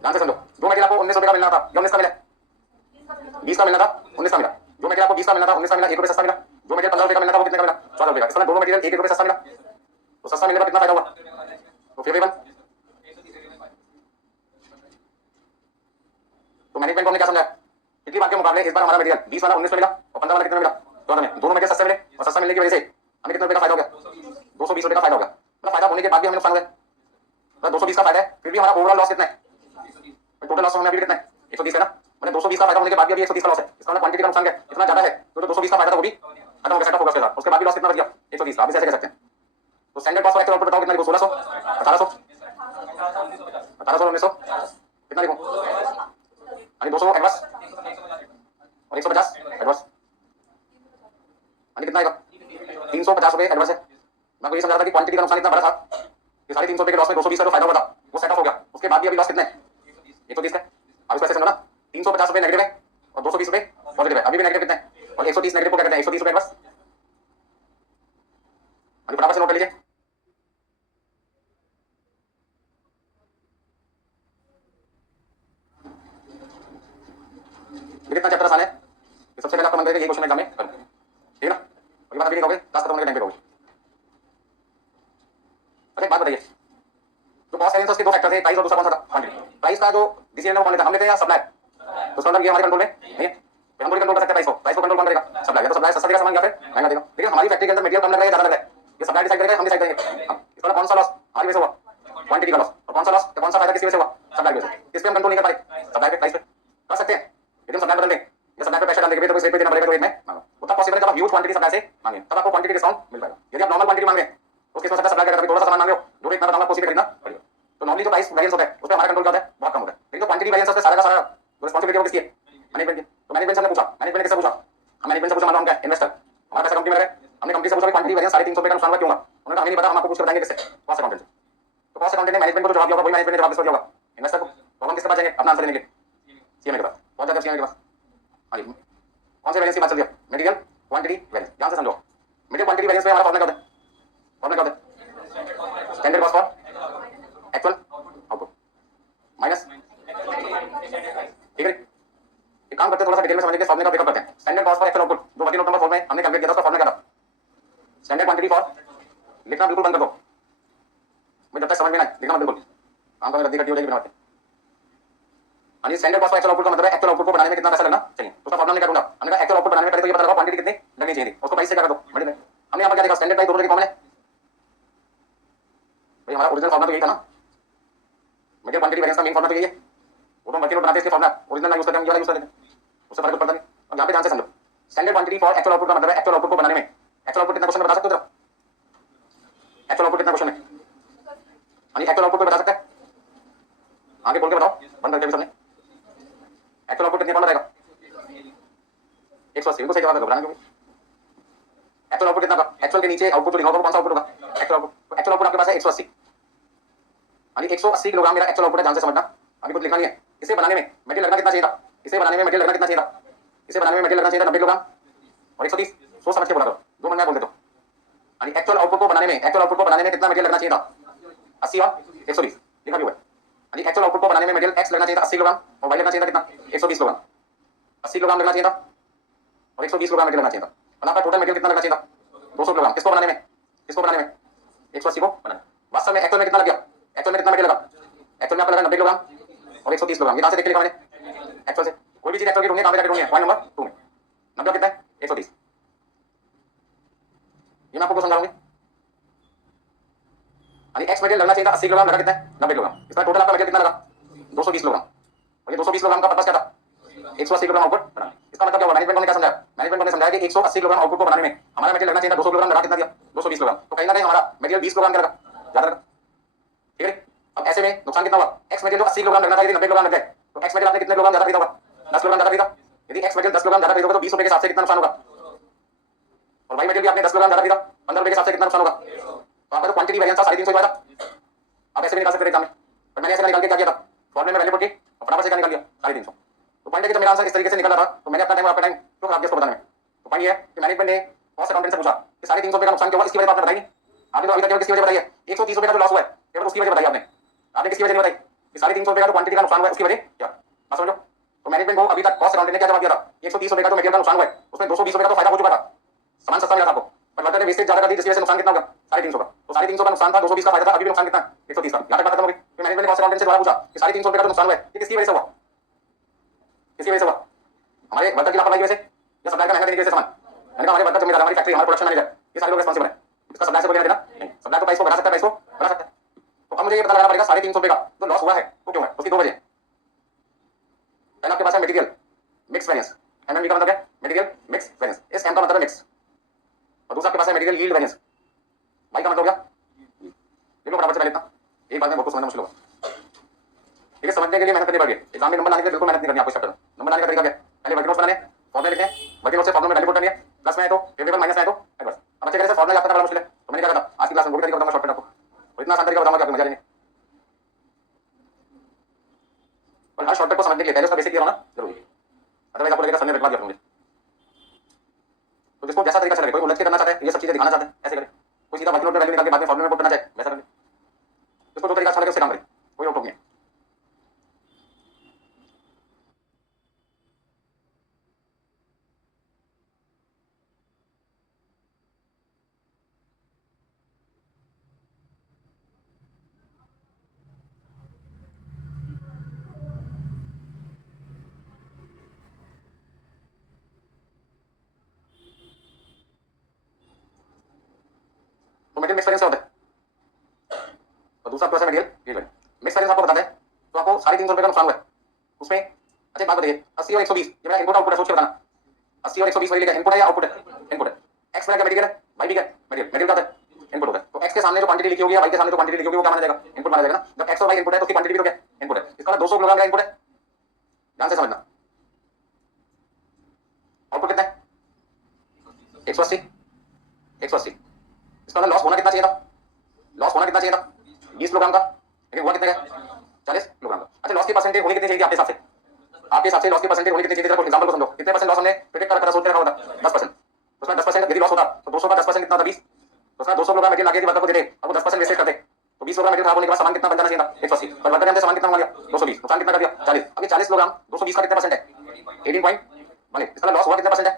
ध्यान से समझो। जो मटेरियल आपको 19 रुपये का मिलना था या 19 का मिला? 20 का मिलना था 19 का मिला। जो मटेरियल आपको 20 का मिलना था 19 का मिला, 1 रुपये सस्ता मिला। जो मटेरियल 15 रुपये का मिलना था वो कितने का मिला? 14 रुपये का। इस तरह दोनों मटेरियल 1 रुपये सस्ता मिला। तो सस्ता मिलने पर कितना फायदा हुआ? तो फेवरेबल। तो मैनेजमेंट को हमने क्या समझा? पिछली बार के मुकाबले इस बार हमारा मटेरियल 20 वाला 19 में मिला और 15 वाला कितने में मिला? 14 में। दोनों मटेरियल सस्ते मिले और सस्ता मिलने की वजह से हमें कितने रुपये का फायदा हो गया? 220 रुपये का फायदा हो गया। मतलब फायदा होने के बाद भी हमें नुकसान हो गया। मतलब 220 का फायदा है, फिर भी हमारा ओवरऑल लॉस कितना है? टोटल लॉस हमें अभी कितना है? 120 है ना। मतलब 220 का फायदा होने के बाद भी अभी 120 का लॉस है। इसका मतलब क्वांटिटी का नुकसान क्या है? इतना ज्यादा है तो जो 220 का फायदा था वो भी खत्म हो गया, सेटअप हो गया उसके बाद भी लॉस कितना बच गया? 120 का। आप इसे ऐसे कह सकते हैं। तो standard cost for actual output बताओ कितना लिखो? 1600 1800 1800 1900 कितना लिखो? यानी 200 एडवांस और 150 एडवांस, यानी कितना आएगा? 350 रुपये एडवांस है। मैं को ये समझा रहा था कि क्वांटिटी का नुकसान इतना बड़ा था कि 350 रुपये के लॉस में 220 का जो फायदा हुआ था वो सेटअप हो गया। उसके बाद भी अभी लॉस कितना है? 130 का। अब इसको ऐसे समझो ना, 350 रुपये नेगेटिव है और 220 रुपये पॉजिटिव है। अभी भी नेगेटिव कितना है? और 130 नेगेटिव को क्या कहते हैं? 130 रुपये एडवांस। अभी फटाफट से नोट कर लीजिए। कितना चैप्टर आसान है? सबसे पहले आपका मन करेगा ये क्वेश्चन एग्जाम में करूं, ठीक है ना। और ये बात अभी नहीं कहोगे, क्लास खत्म होने के टाइम पे कहोगे। अच्छा एक बात बताइए, जो कॉस्ट वेरिएंस उसके दो फैक्टर थे, प्राइस और दूसरा कौन सा था? क्वांटिटी। प्राइस का जो डिसीजन है वो कौन लेता है? हम लेते हैं या सप्लायर? तो इसका मतलब ये हमारे कंट्रोल में नहीं है। हम थोड़ी कंट्रोल कर सकते हैं प्राइस को कंट्रोल कौन करेगा? सप्लायर। तो सप्लायर सस्ता देगा सामान या फिर महंगा देगा। लेकिन हमारी फैक्ट्री के अंदर मटेरियल कम लग रहा है ज्यादा लग रहा है, ये सप्लायर डिसाइड करेगा, हम डिसाइड करेंगे। इसका कौन सा लॉस हमारी वजह से हुआ? क्वांटिटी का लॉस। और कौन सा लॉस, कौन सा फायदा किसकी वजह से हुआ? सप्लायर की वजह से। किस पे हम कंट्रोल नहीं कर पाए? सप्लायर पे, प्राइस पे कर सकते हैं लेकिन सप्लायर बदल दें या सप्लायर पे प्रेशर डाल देंगे तो रेट पे देना पड़ेगा, तो रेट में मांगो। उतना पॉसिबल है जब आप ह्यूज क्वांटिटी सप्लायर से मांगे तब आपको क्वांटिटी डिस्काउंट मिल पाएगा। यदि आप नॉर्मल क्वांटिटी मांग रहे हैं तो किस वजह से सप्लायर करेगा? थोड़ा सा सामान मांग रहे हो जो रेट मैं बताऊंगा उसी पे खरीदना पड़ेगा। तो नॉर्मली जो प्राइस वेरिएंस होता है उस पे हमारा कंट्रोल क्या होता है? बहुत कम होता है। लेकिन जो क्वांटिटी वेरिएंस होता है सारा का सारा रिस्पांसिबिलिटी किसकी है? मैनेजमेंट की। तो मैनेजमेंट से हमने पूछा, मैनेजमेंट किससे पूछा? हम मैनेजमेंट से पूछा, मतलब हम क्या इन्वेस्टर, हमारा पैसा कंपनी में है, हमने कंपनी से पूछा क्वांटिटी वेरिएंस 350 रुपये का नुकसान हुआ क्यों हुआ? उन्होंने कहा हमें नहीं पता, हम आपको पूछ के बताएंगे किससे? कॉस्ट अकाउंटेंट से। तो कॉस्ट अकाउंटेंट ने मैनेजमेंट को जो जवाब दिया होगा वही मैनेजमेंट ने जवाब किसको दिया होगा? इन्वेस्टर को। तो हम किसके पास जाएंगे अपना आंसर देने के? सीएमए के पास। पहुंच जाते हैं सीएमए के पास। हाँ जी, कौन से वेरिएंस की बात चल रही है? Material quantity variance. ध्यान से समझो, मटेरियल क्वांटिटी वेरिएंस में हमारा फॉर्मूला क्या होता है? फॉर्मूला क्या होता है? Standard cost for actual output minus, ठीक है। एक काम करते हैं, थोड़ा सा डिटेल में समझने के फॉर्मूले का ब्रेकअप करते हैं। Standard cost for actual output जो वर्किंग नोट नंबर 4 में हमने कैलकुलेट किया था, उसका फॉर्मूला क्या था? स्टैंडर्ड क्वांटिटी फॉर, लिखना बिल्कुल बंद कर दो, मैं जब तक समझ में ना आए लिखना बिल्कुल, काम का गलती हो जाएगी बिना बात। यानी standard cost for actual output का मतलब है एक्चुअल आउटपुट को बनाने में कितना पैसा लगना चाहिए। उसका फॉर्मूला क्या दूंगा? हमने कहा एक्चुअल आउटपुट बनाने में पहले तो ये पता लगाओ क्वांटिटी कितनी लगनी चाहिए थी, उसको प्राइस से क्या कर दो मल्टीप्लाई। हमने यहाँ पर क्या देखा? स्टैंडर्ड प्राइस दोनों की कॉमन है भाई। हमारा ओरिजिनल फॉर्मूला तो यही था ना, मटेरियल क्वांटिटी वेरिएंस का मेन फॉर्मूला तो यही है। वो तो वर्किंग नोट बनाते हैं, इसके फॉर्मूला ओरिजिनल ना यूज करते हैं, हम ये वाला यूज करते हैं, उससे फर्क पड़ता नहीं। अब यहाँ पे ध्यान से समझो, standard quantity for actual output का मतलब है एक्चुअल आउटपुट को बनाने में, एक्चुअल आउटपुट कितना क्वेश्चन बता सकते हो? एक्चुअल आउटपुट कितना क्वेश्चन है? यानी एक्चुअल आउटपुट को बता सकते हैं? आगे बोल के बताओ, बंद करके भी सबने। एक्चुअल आउटपुट कितने कौन बताएगा? 180। बिल्कुल सही जवाब है, घबराना क्यों? एक्चुअल आउटपुट कितना होगा, एक्चुअल के नीचे आउटपुट जो लिखा होगा वो कौन सा आउटपुट होगा, एक्चुअल आउटपुट आपके पास है 180, यानी 180 किलोग्राम मेरा एक्चुअल आउटपुट है, ध्यान से समझना, अभी कुछ लिखना नहीं है। इसे बनाने में मटेरियल लगना कितना चाहिए था, इसे बनाने में मटेरियल लगना कितना चाहिए था, इसे बनाने में मटेरियल लगना चाहिए था 90 किलोग्राम और 130, सोच समझ के बोला करो, दो मन में बोल दे दो, यानी एक्चुअल आउटपुट को बनाने में, एक्चुअल आउटपुट को बनाने में कितना मटेरियल लगना चाहिए था 80 और 120 लिखा भी हुआ है, यानी एक्चुअल आउटपुट को बनाने में मटेरियल एक्स लगना चाहिए था 80 किलोग्राम और वाई लगना चाहिए था कितना 120 किलोग्राम, 80 किलोग्राम लगना चाहिए था और 120 किलोग्राम मटेरियल लगना चाहिए था, और आपका टोटल मटेरियल कितना लगना चाहिए था 200 किलोग्राम, किसको बनाने में, किसको बनाने में 180 को बनाने, वास्तव में एक्चुअल में कितना लग गया, एक्चुअल में कितना मटेरियल लगा, एक्चुअल में आपको लगा 90 किलोग्राम और 130 किलोग्राम, ये कहां से देख के लिखा मैंने, एक्चुअल से, कोई भी चीज एक्चुअल की ढूंढनी है, कहां पे जाके ढूंढनी है, पॉइंट नंबर 2 में, 90 कितना है 130, ये मैं आपको समझाऊंगी, यानी एक्स मटेरियल लगना चाहिए था 80 किलोग्राम, लगा कितना है 90 किलोग्राम, इसका टोटल आपका मटेरियल कितना लगा 220 किलोग्राम, और ये 220 किलोग्राम का पर्पस क्या था 180 किलोग्राम आउटपुट बनाना, इसका मतलब क्या हुआ, मैनेजमेंट ने क्या समझाया, मैनेजमेंट ने समझाया कि 180 किलोग्राम आउटपुट को बनाने में हमारा मटेरियल लगना चाहिए था 200 किलोग्राम, लगा कितना दिया 220 किलोग्राम, तो कहीं ना कहीं हमारा मटेरियल 20 किलोग्राम का लगा, ज्यादा लगा, ठीक है। अब ऐसे में नुकसान कितना हुआ, एक्स मटेरियल जो 80 किलोग्राम लगना चाहिए 90 किलोग्राम लग गए, तो एक्स मटेरियल आपने कितने किलोग्राम ज्यादा खरीदा होगा, 10 किलोग्राम ज्यादा खरीदा, यदि एक्स मटेरियल 10 किलोग्राम ज्यादा खरीदोगे तो 20 रुपए के हिसाब से कितना नुकसान होगा, और वाई मटेरियल भी आपने 10 किलोग्राम ज्यादा खरीदा 15 रुपए के हिसाब से कितना नुकसान होगा, तो आपका जो क्वांटिटी वेरिएंस था 350 हुआ था, आप ऐसे भी निकाल सकते थे एग्जाम में, पर मैंने ऐसे निकाल के क्या किया था, फॉर्मूले में वैल्यू पुट की और फटाफट से क्या निकाल दिया 350, तो पॉइंट है कि जब मेरा आंसर इस तरीके से निकल रहा था तो मैंने अपना टाइम और आपका टाइम क्यों खराब किया इसको बताने में, तो पॉइंट ये है कि मैनेजमेंट ने कॉस्ट अकाउंटेंट से पूछा कि 350 रुपए का नुकसान क्यों हुआ, इसकी वजह आपने बताई नहीं, आपने तो अभी तक केवल किसकी वजह बताई है, 130 रुपए का जो लॉस हुआ है केवल उसकी वजह बताई आपने, आपने किसकी वजह नहीं बताई कि 350 रुपए का जो क्वांटिटी का नुकसान हुआ है उसकी वजह क्या, बात समझो, तो मैनेजमेंट को अभी तक कॉस्ट अकाउंटेंट ने क्या जवाब दिया था, 130 रुपए का जो मटेरियल का नुकसान हुआ है उसमें 220 रुपए का तो फायदा हो चुका था, सामान सस्ता मिला था आपको, पर वर्कर ने वेस्टेज ज्यादा कर दी जिसकी वजह से नुकसान कितना होगा 350 का, तो 350 का नुकसान था 220 का फायदा था, अभी भी नुकसान कितना है 130 का, यहां तक बात खत्म हो गई, फिर मैनेजमेंट ने कॉस्ट अकाउंटेंट से दोबारा पूछा कि 350 रुपए का जो नुकसान हुआ है ये किसकी वजह से हुआ, किसकी वजह से हुआ, हमारे वर्कर की लापरवाही की वजह से या सप्लायर का महंगा देने की वजह से सामान, मैंने कहा हमारे वर्कर जिम्मेदार, हमारी फैक्ट्री, हमारा प्रोडक्शन मैनेजर, ये सारे लोग रिस्पांसिबल है, इसका सप्लायर से कोई लेना देना नहीं, सप्लायर तो प्राइस को बढ़ा सकता है, प्राइस को बढ़ा सकता है, तो अब मुझे ये पता लगाना पड़ेगा 350 रुपए का जो लॉस हुआ है वो क्यों है, उसकी दो वजह, पहला आपके पास है मटेरियल मिक्स वेरिएंस, एमएमवी का मतलब है मटेरियल मिक्स वेरिएंस, इस एम का मतलब है मिक्स, और दूसरा आपके पास है मटेरियल यील्ड वेरिएंस, वाई का मतलब हो गया, देखो फटाफट से पहले इतना एक बार में बहुत कुछ समझना मुश्किल होगा, ठीक है, समझने के लिए मेहनत करनी पड़ेगी, एग्जाम में नंबर लाने के लिए बिल्कुल मेहनत नहीं करनी आपको, इस चैप्टर में नंबर लाने का तरीका क्या है, पहले वर्किंग नोट्स बनाने, फॉर्मूले लिखने, वर्किंग नोट से फॉर्मूले में वैल्यू पुट करनी है, प्लस में है तो फेवरेबल, माइनस में है तो एडवर्स, अब अच्छे तरह से फॉर्मूला याद करना बड़ा मुश्किल है, तो मैंने क्या कहा था आज की क्लास में वो भी तरीका बताऊंगा शॉर्टकट आपको, और इतना आसान तरीका बताऊंगा कि आपको मजा नहीं, और हर शॉर्टकट को समझने के लिए पहले उसका बेसिक क्लियर होना जरूरी है, अदरवाइज आपको लगेगा सर ने रटवा दिया मुझे, तो जिसको जैसा तरीका अच्छा लगे, कोई उलझ के करना चाहता है ये सब चीजें दिखाना चाहते हैं ऐसे करें, कोई सीधा वर्किंग नोट में वैल्यू निकाल के बाद में फॉर्मूले में पुट करना चाहे वैसा करें, जिसको जो तरीका अच्छा लगे उससे काम करें, कोई रोक टोक नहीं है। तो मटेरियल मिक्स वेरिएंस क्या होता है, और दूसरा process material yield variance, mix variance आपको बताते हैं, तो आपको 350 रुपए का नुकसान हुआ है उसमें, अच्छा एक बात बताइए 80 और 120 ये मेरा इनपुट आउटपुट है, सोच के बताना 80 और 120 वही लिखा इनपुट है या आउटपुट है, इनपुट है, एक्स मेरा क्या मटेरियल है, वाई भी क्या मटेरियल, मटेरियल क्या है इनपुट होता है, तो एक्स के सामने जो क्वांटिटी लिखी होगी या वाई के सामने जो क्वांटिटी लिखी होगी वो क्या माना जाएगा, इनपुट माना जाएगा ना, जब एक्स और वाई इनपुट है तो उसकी क्वांटिटी भी तो क्या इनपुट है, इसका मतलब 200 किलोग्राम का इनपुट है, ध्यान से समझना, आउटपुट कितना है 180, 180, इसका मतलब लॉस होना कितना चाहिए था, लॉस होना कितना चाहिए था 20 किलोग्राम का, लेकिन हुआ कितना का 40 किलोग्राम का, अच्छा लॉस की परसेंटेज होनी कितनी चाहिए आपके हिसाब से, आपके हिसाब से लॉस की परसेंटेज होनी कितनी चाहिए, जरा एग्जांपल को समझो, कितने परसेंट लॉस हमने प्रेडिक्ट कर सोच के रखा होता 10%, उसमें 10% यदि लॉस होता तो 200 का 10% कितना होता 20, तो उसमें 200 किलोग्राम मटेरियल आगे की वर्कर को दे दे, अब वो 10% वेस्टेज करते, तो 20 किलोग्राम मटेरियल खराब होने के बाद सामान कितना बन जाना चाहिए था 180, पर वर्कर ने हमसे सामान कितना मांगा 220, नुकसान कितना कर दिया 40, अभी 40 किलोग्राम 220 का कितना परसेंट है 18 इसका लॉस हुआ कितना परसेंट है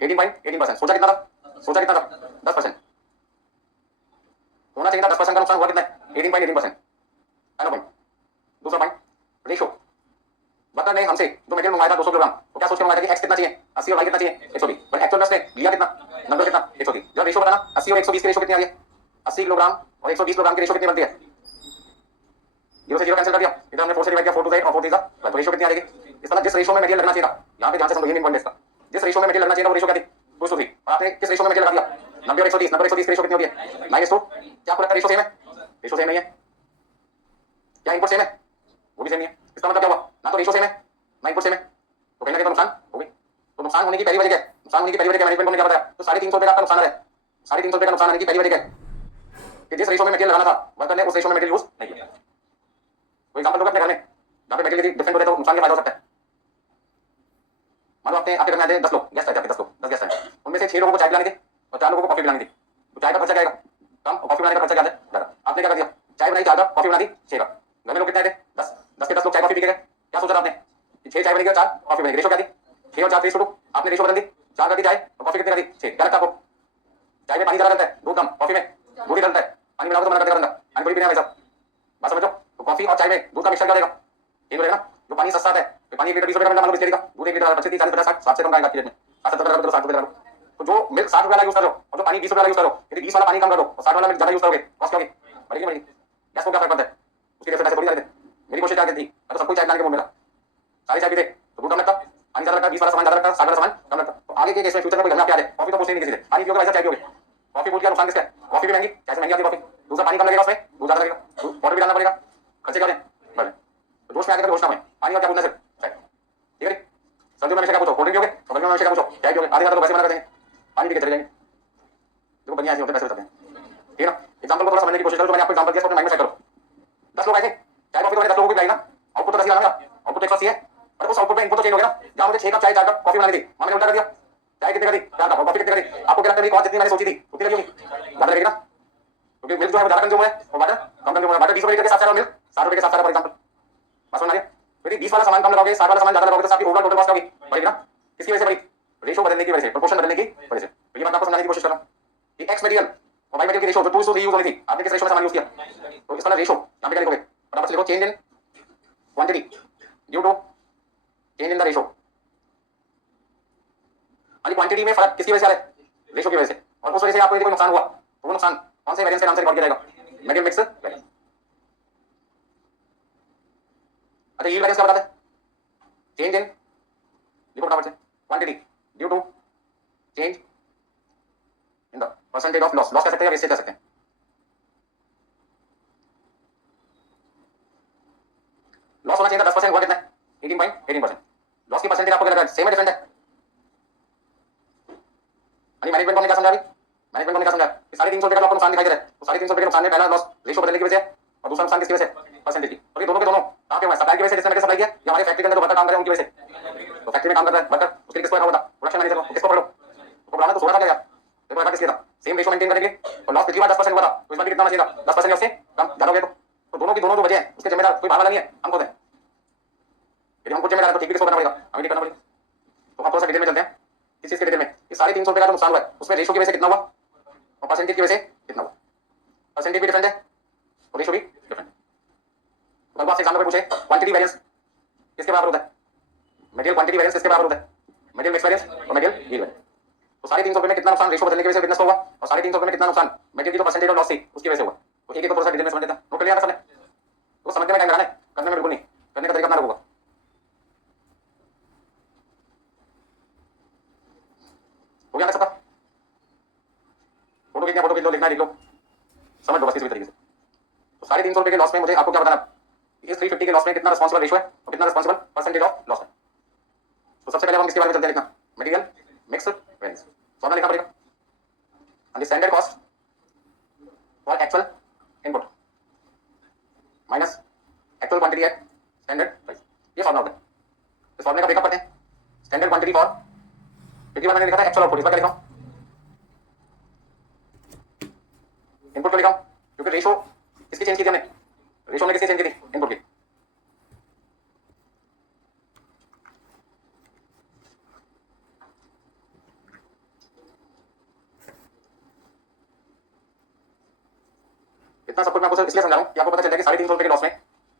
18.18%, सोचा कितना था 10%, होना चाहिए था 10% का, नुकसान हुआ कितना है 18.18%, पहला पॉइंट, दूसरा पॉइंट रेशो, वर्कर ने हमसे जो मटेरियल मंगाया था 200 किलोग्राम तो क्या सोच के मंगाया था कि एक्स कितना चाहिए 80 और वाई कितना चाहिए 120, पर एक्चुअल में उसने लिया कितना 90 कितना 130, जब रेशो बताना 80 और 120 की रेशो कितनी आ रही है 80 किलोग्राम और 120 किलोग्राम की रेशो कितनी बनती है, जीरो से जीरो कैंसिल कर दिया, इधर हमने 4 से डिवाइड किया 4 टू 8 और 4 3 तो रेशो कितनी आ जाएगी, इस तरह जिस रेशो में मटेरियल लगना चाहिए था, यहां पे ध्यान से समझो ये मेन पॉइंट है इसका, जिस रेशो में मटेरियल लगना चाहिए था वो रेशो क्या थी 2:3, और आपने किस रेशो में मटेरियल लगा दिया 90 और 130, 90 और 130 की रेशो कितनी होती है 9:2, क्या आपको लगता है रेशो सेम है, रेशो सेम नहीं है, क्या इनपुट सेम है वो भी सेम नहीं है, इसका मतलब क्या हुआ ना तो रेशो सेम है ना इनपुट सेम है, तो कहीं ना कहीं तो नुकसान हो गई, तो नुकसान होने की पहली वजह क्या है नुकसान होने की पहली वजह क्या मैनेजमेंट को क्या बताया, तो 350 रुपये का आपका नुकसान है। 350 रुपये का नुकसान होने की पहली वजह क्या है कि जिस रेशो में मटेरियल लगाना था वर्कर ने उस रेशो में मटेरियल यूज नहीं किया। तो एग्जांपल लोग अपने घर में जहाँ पे मटेरियल यदि डिफरेंट होते तो नुकसान क्या फायदा हो सकता है। मान लो आपके घर में आते 10 लोग गेस्ट आते, आपके 10 लोग 10 गेस्ट आए, उनमें से 6 लोगों को चाय पिलानी थी और 4 लोगों को कॉफी पिलानी थी, तो चाय का खर्चा क्या आएगा कम और कॉफी बनाने का खर्चा क्या है ज्यादा। आपने क्या कर दिया, चाय बनाई 4 कप, कॉफी बना दी 6 कप। घर में लोग कितने थे 10, 10 के 10 लोग चाय कॉफी पी के गए। क्या सोचा आपने कि 6 चाय बनेगी और 4 कॉफी बनेगी, रेशो क्या थी 6 और 4 3 शुरू, आपने रेशो बदल दी 4 कर दी चाय और कॉफी कितने कर दी 6। क्या लगता है आपको चाय में पानी ज्यादा डलता है दूध कम, कॉफी में दूध ही डलता है, पानी मिलाओ तो मना कर देगा बंदा, पानी पूरी पीना है भाई साहब, बात समझो। तो कॉफी और चाय में दूध का मिक्सचर क्या देगा, ये बोलेगा ना जो पानी सस्ता है तो पानी 1 लीटर 20 रुपये का मान लो बिस्लेरी का, दूध 1 लीटर 25 30 40 50 60 से कम का आएगा आपकी रेट में, 60 70 60 रुपये। तो जो मिल्क 60 रुपये वाला यूज करो और जो पानी 20 रुपये वाला यूज करो, यदि 20 वाला पानी कम कर दो और 60 वाला मिल्क ज्यादा यूज करोगे कॉस्ट क्या होगी, बढ़ेगी बढ़ेगी। गैस को क्या फर्क पड़ता है, उसकी रेफरेंस ऐसे थोड़ी जाते। मेरी कोशिश क्या थी, मैं तो सबको चाय बनाने के मूड में था, सारी चाय पीते तो दूध कम लगता, पानी ज्यादा लगता, 20 वाला सामान ज्यादा लगता, 60 वाला सामान कम लगता। तो आगे के केस में फ्यूचर में कोई घर में आपके आ जाए कॉफी तो पूछते नहीं किसी से, पानी पियोगे वैसा चाय पियोगे, कॉफी पूछ के नुकसान किसका है, कॉफी भी महंगी, चाय से महंगी आती कॉफी, दूसरा पानी कम लगेगा उसमें, दूध ज्यादा लगेगा, पाउडर भी डालना पड़ेगा, खर्चे क्या होंगे बड़े। तो जोश में आके जोश ना होए, पानी और क्या पूछना सिर्फ ठीक है। सर्दियों में हमेशा क्या पूछो कोल्ड ड्रिंक पियोगे, और गर्मियों में हमेशा क्या पूछो चाय पियोगे, आधे ज्यादा तो वैसे मना कर देंगे, पानी पी के चले जाएंगे। देखो बढ़िया ऐसे होते पैसे बताते हैं ठीक है ना। एग्जांपल को थोड़ा समझने की कोशिश करो, तो मैंने आपको एग्जांपल दिया, अपने माइंड में सेट करो। 10 लोग आए थे चाय कॉफी तो मैंने 10 लोगों को पिलाई ना, आउटपुट तो 10 ही आना मेरा, आउटपुट 180 है, पर उस आउटपुट में इनपुट तो चेंज हो गया ना, जहां मुझे 6 कप चाय 4 कप कॉफी बनानी थी वहां मैंने उल्टा कर दिया, चाय कितने कर दी 4 कप और कॉफी कितने कर दी। आपको क्या लगता है कॉस्ट जितनी मैंने सोची थी उतनी लगी होगी, ज्यादा लगेगी ना, क्योंकि मिल्क जो है वो ज्यादा कंज्यूम है और वाटर कम कंज्यूम है। वाटर 20 रुपये के साथ सारा मिल्क 60 रुपये के साथ सारा, फॉर एग्जांपल बात समझ आ रही है। यदि 20 वाला सामान कम लगाओगे 60 वाला सामान ज्यादा लगाओगे तो आपकी ओवरऑल टोटल कॉस्ट होगी बढ़ेगी ना, किसकी वजह से बढ़ी, रेशो बदलने की वजह से, प्रोपोर्शन बदलने की वजह से। तो ये बात आपको समझाने की कोशिश कर रहा हूं कि एक्स मटेरियल और वाई मटेरियल की रेशो जो 2:3 यूज होनी थी, आपने किस रेशो में सामान यूज किया, तो इसका रेशो यहां पे क्या लिखोगे, फटाफट से लिखो change in quantity due to change in the ratio. यानी क्वांटिटी में फर्क किसकी वजह से आ रहा है, रेशो की वजह से, और उस वजह से आपको यदि कोई नुकसान हुआ तो वो नुकसान कौन से वेरिएंस के नाम से रिकॉर्ड किया जाएगा, मटेरियल मिक्स वेरिएंस। अच्छा यील्ड वेरिएंस क्या बताता है, चेंज इन लिखो फटाफट से quantity due to change in the percentage of loss, loss कह सकते हैं या वेस्टेज कह सकते हैं। लॉस होना चाहिए था 10%, हुआ कितना है 18.18%, लॉस की परसेंटेज आपको क्या लग रहा है सेम है डिफरेंट है। यानी मैनेजमेंट ने क्या समझा, मैनेजमेंट ने क्या समझा कि 350 रुपये का आपको नुकसान दिखाई दे रहा है, तो 350 रुपये के नुकसान में पहला लॉस रेशो बदलने की वजह है और दूसरा नुकसान किसकी वजह से परसेंटेज की। तो ये दोनों के दोनों कहां के हुए, सप्लाई की वजह से जिसने सप्लाई किया, या हमारे फैक्ट्री के अंदर जो वर्कर काम कर रहे हैं उनकी वजह से, तो फैक्ट्री में काम कर रहा है वर्कर उसके लिए किसको रखा हुआ था, प्रोडक्शन मैनेजर को, किसको पढ़ो तो पढ़ाना तो सोना था क्या यार, देखो रखा किसके था, सेम रेशो मेंटेन करने के लिए। और लॉस पिछली बार 10% हुआ था तो इस बार भी कितना बचेगा 10% या उससे कम ज्यादा हो गया, तो दोनों की दोनों जो वजह है उसके जिम्मेदार कोई बाहर वाला नहीं है, हमको दें, यदि हमको जिम्मेदार है तो ठीक भी किसको करना पड़ेगा, हमें नहीं करना पड़ेगा। तो हम थोड़ा सा डिटेल में चलते हैं, किस चीज के डिटेल में, कि 350 रुपये का जो नुकसान हुआ है उसमें रेशो की वजह से कितना हुआ और परसेंटेज की वजह से कितना हुआ, परसेंटेज भी डिफरेंट है और रेशो भी डिफरेंट है। तो आपसे एग्जाम्पल पूछे क्वांटिटी वेरिएंस किसके बराबर होता है, मटेरियल क्वांटिटी वेरिएंस किसके बराबर होता है, मटेरियल मिक्स वेरिएंस और मटेरियल यील्ड वेरिएंस। तो 350 रुपये में कितना नुकसान रेशो बदलने की वजह से बिजनेस को हुआ और 350 रुपये में कितना नुकसान मटेरियल की जो परसेंटेज ऑफ लॉस थी उसकी वजह से हुआ। तो एक एक थोड़ा सा डिटेल में समझ लेते हैं, नोट कर लिया ना सबने, तो समझने में टाइम लगाना है, करने में बिल्कुल नहीं, करने का तरीका अपना होगा। हो गया ना सबका, फोटो खींचना फोटो खींच लो, लिखना लिख लो, समझ लो बस किसी भी तरीके से। तो 350 रुपये के लॉस में मुझे आपको क्या बताना, इस 350 के लॉस में कितना रिस्पॉन्सिबल रेशो है और कितना रिस्पॉन्सिबल परसेंटेज ऑफ लॉस है। तो सबसे पहले हम किसके बारे में चलते हैं, लिखना मटेरियल मिक्स वेरिएंस, फॉर्मूला लिखना पड़ेगा, and the standard cost for actual input minus actual quantity at standard price, ये फॉर्मूला होता है। इस फॉर्मूले का ब्रेकअप करते हैं, स्टैंडर्ड क्वांटिटी फॉर, पिछली बार मैंने लिखा था एक्चुअल आउटपुट, इस बार क्या लिखा हूं इनपुट को लिखा हूं, क्योंकि रेशो किसकी चेंज की थी हमने, रेशो में किसकी चेंज की थी इनपुट की। इतना सब कुछ मैं आपको इसलिए समझा रहा हूं कि आपको पता चल जाए कि 350 रुपये के लॉस में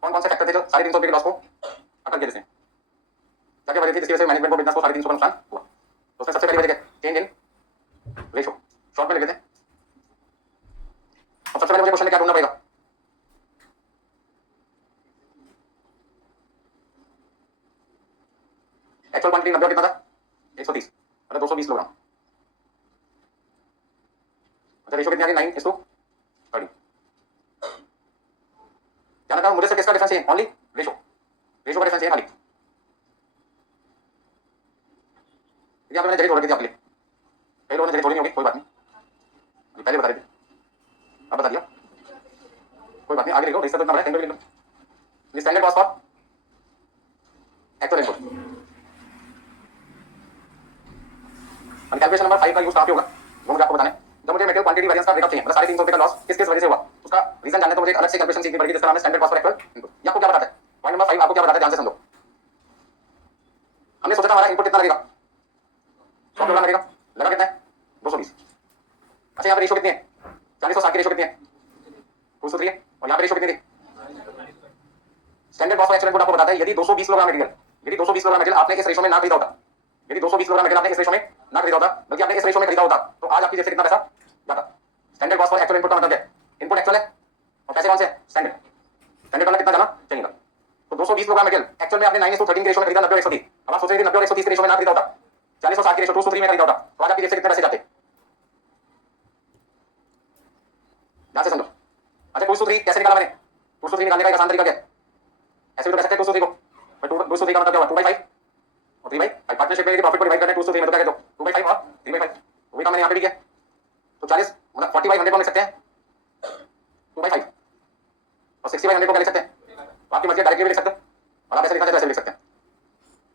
कौन कौन से फैक्टर थे जो 350 रुपये के लॉस को अकल किए, जैसे क्या क्या वजह थी जिसकी वजह से मैनेजमेंट को बिजनेस को 350 का नुकसान हुआ। तो उसमें सबसे पहली वजह क्या, चेंज इन रेशो, शॉर्ट में लिख देते हैं। अब सबसे पहले मुझे क्वेश्चन में क्या ढूंढना पड़ेगा, एक्चुअल क्वांटिटी 90 कितना था 130, मतलब 220 किलोग्राम। अच्छा रेशो कितनी आ गई 9:30, क्या लगा मुझे सिर्फ इसका डिफरेंस चाहिए, ओनली रेशो, रेशो का डिफरेंस चाहिए खाली। यहाँ पे मैंने जगह छोड़ रखी थी आपके लिए, कई लोगों ने जगह छोड़ी नहीं होगी, कोई बात नहीं, पहले बता रही थी, अब बता दिया, कोई बात नहीं, आगे लिखो, इससे तो इतना बड़ा है, लिख लो, standard cost for actual input. Calculation number 5 का यूज कहाँ पे होगा वो मुझे आपको बताना है। जब मुझे मेटेरियल क्वांटिटी वेरिएंस का ब्रेकअप चाहिए, मतलब 350 रुपए का लॉस किस किस वजह से हुआ, उसका रीजन जानने तो मुझे अलग से कैलकुलेशन सीखनी पड़ेगी, जिसका नाम है standard cost for actual input. ये आपको क्या बताता है, पॉइंट नंबर 5 आपको क्या बताता है, ध्यान से समझो। हमने सोचा था हमारा इनपुट कितना लगेगा, 100 किलोग्राम लगेगा, लगा कितना है 220। अच्छा यहाँ पे रेशो कितनी है, 40 और 60 की रेशो कितनी है 203 है, और यहाँ पे रेशो कितनी थी। Standard cost for actual input आपको बताता है यदि 220 किलोग्राम मटेरियल, यदि 220 किलोग्राम मटेरियल आपने इस रेशो में ना खरीदा होता, यदि 220 किलोग्राम मटेरियल आपने इस रेशो में ना खरीदा होता, बल्कि आपने इस रेशो में खरीदा होता, तो आज आपकी जेब से कितना पैसा जाता। Standard cost for actual input का मतलब क्या है, इनपुट एक्चुअल है और पैसे कौन से स्टैंडर्ड, स्टैंडर्ड वाला कितना जाना चाहिए। तो 220 किलोग्राम मटेरियल एक्चुअल में आपने 9:13 के रेशो में खरीदा, 90 और 130। अब आप सोच रहे थे 90 और 130 के रेशो में ना खरीदा होता, 40 और 60 के रेशो 203 में खरीदा होता, तो आज आपकी जेब से कितने पैसे जाते, ध्यान से समझो। अच्छा 203 कैसे निकाला मैंने, 203 निकालने का एक आसान तरीका क्या है, ऐसे भी तो कह सकते हैं 203 को, 203 का मतलब क्या हुआ 2/5 और 3/5, पार्टनरशिप में प्रॉफिट को डिवाइड करते हैं 203 में, तो क्या कहते हो 2/5 और 3/5, वही काम मैंने यहाँ पे भी किया। तो 40 मतलब 40/100 को लिख सकते हैं 2/5 और 60/100 को क्या लिख सकते हैं, तो आपकी मर्जी डायरेक्टली भी लिख सकते हैं और आप ऐसे लिखना चाहते वैसे भी लिख सकते हैं।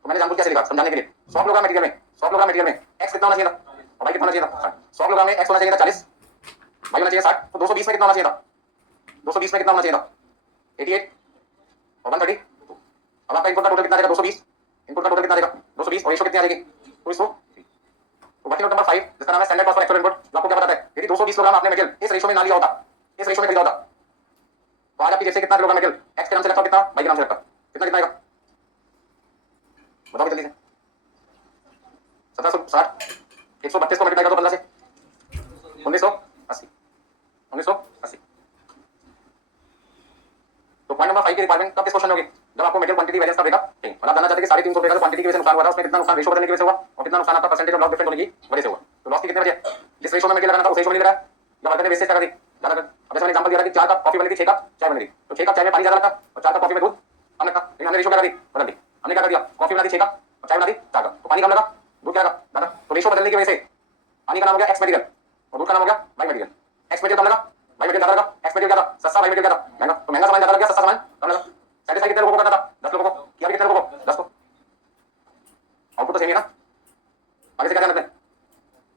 तो मैंने जानबूझ कैसे लिखा समझाने के लिए, 100 किलोग्राम मटेरियल में, 100 किलोग्राम मटेरियल में एक्स कितना होना चाहिए था और वाई कितना होना चाहिए था, 100 किलोग्राम में एक्स होना चाहिए था 40, वाई होना चाहिए 60, तो 220 में कितना होना चाहिए था, 220 में कितना होना चाहिए था 88 और 130। अब आपका इनपुट का टोटल कितना आएगा 220, इनपुट का टोटल कितना आएगा 220 और रेशो कितनी आ जाएगी 200। तो वर्किंग नोट नंबर 5 जिसका नाम है standard cost for actual input, आपको क्या बताता है यदि 220 किलोग्राम आपने मटेरियल इस रेशो में ना लिया होता, इस रेशो में खरीदा होता, तो आज आपकी जेब से कितना किलोग्राम मटेरियल एक्स के नाम से लगता, कितना वाई के नाम से लगता, कितना कितना आएगा बताओ जल्दी से। 1760 132 को मल्टीप्लाई कर दो 15 से 1980 1980। तो पॉइंट नंबर 5 की रिक्वायरमेंट कब किस क्वेश्चन होगी, जब आपको मेटेरियल क्वांटिटी वेरिएंस का ब्रेकअप चाहिए, मतलब जानना चाहते हैं कि 350 रुपए का क्वांटिटी की वजह से नुकसान हुआ था, उसमें कितना नुकसान रेशो बदलने की वजह से हुआ और कितना नुकसान आपका परसेंटेज ऑफ लॉस डिफरेंट होने की वजह से हुआ। तो लॉस की कितने वजह, जिस रेशो में मटेरियल लगाना था उस रेशो में नहीं लगाया या वर्कर ने वेस्टेज करा दी ज्यादा कर। अब जैसे मैंने एग्जांपल दिया था कि 4 कप कॉफी बनी थी 6 कप चाय बनी थी, तो 6 कप चाय में पानी ज्यादा लगा और 4 कप कॉफी में दूध कम लगा, लेकिन हमने रेशो क्या कर दी बदल दी, हमने क्या कर दिया कॉफी बना दी 6 कप और चाय बना दी 4 कप, तो पानी कम लगा दूध क्या लगा ज्यादा, तो रेशो बदलने की वजह से पानी का नाम हो गया एक्स मटेरियल और दूध का नाम हो गया वाई मटेरियल। एक्स मटेरियल कम लगा वाई मटेरियल ज्यादा लगा, एक्स मटेरियल ज्यादा सस्ता वाई मटेरियल ज्यादा महंगा, तो महंगा सामान ज्यादा लग गया सस्ता सामान कम लगा। सेटिस्फाई कितने लोगों को करना था 10 लोगों को, किया भी कितने लोगों को 10 को, आउटपुट तो सेम ही है ना। आगे से क्या ध्यान रखना है,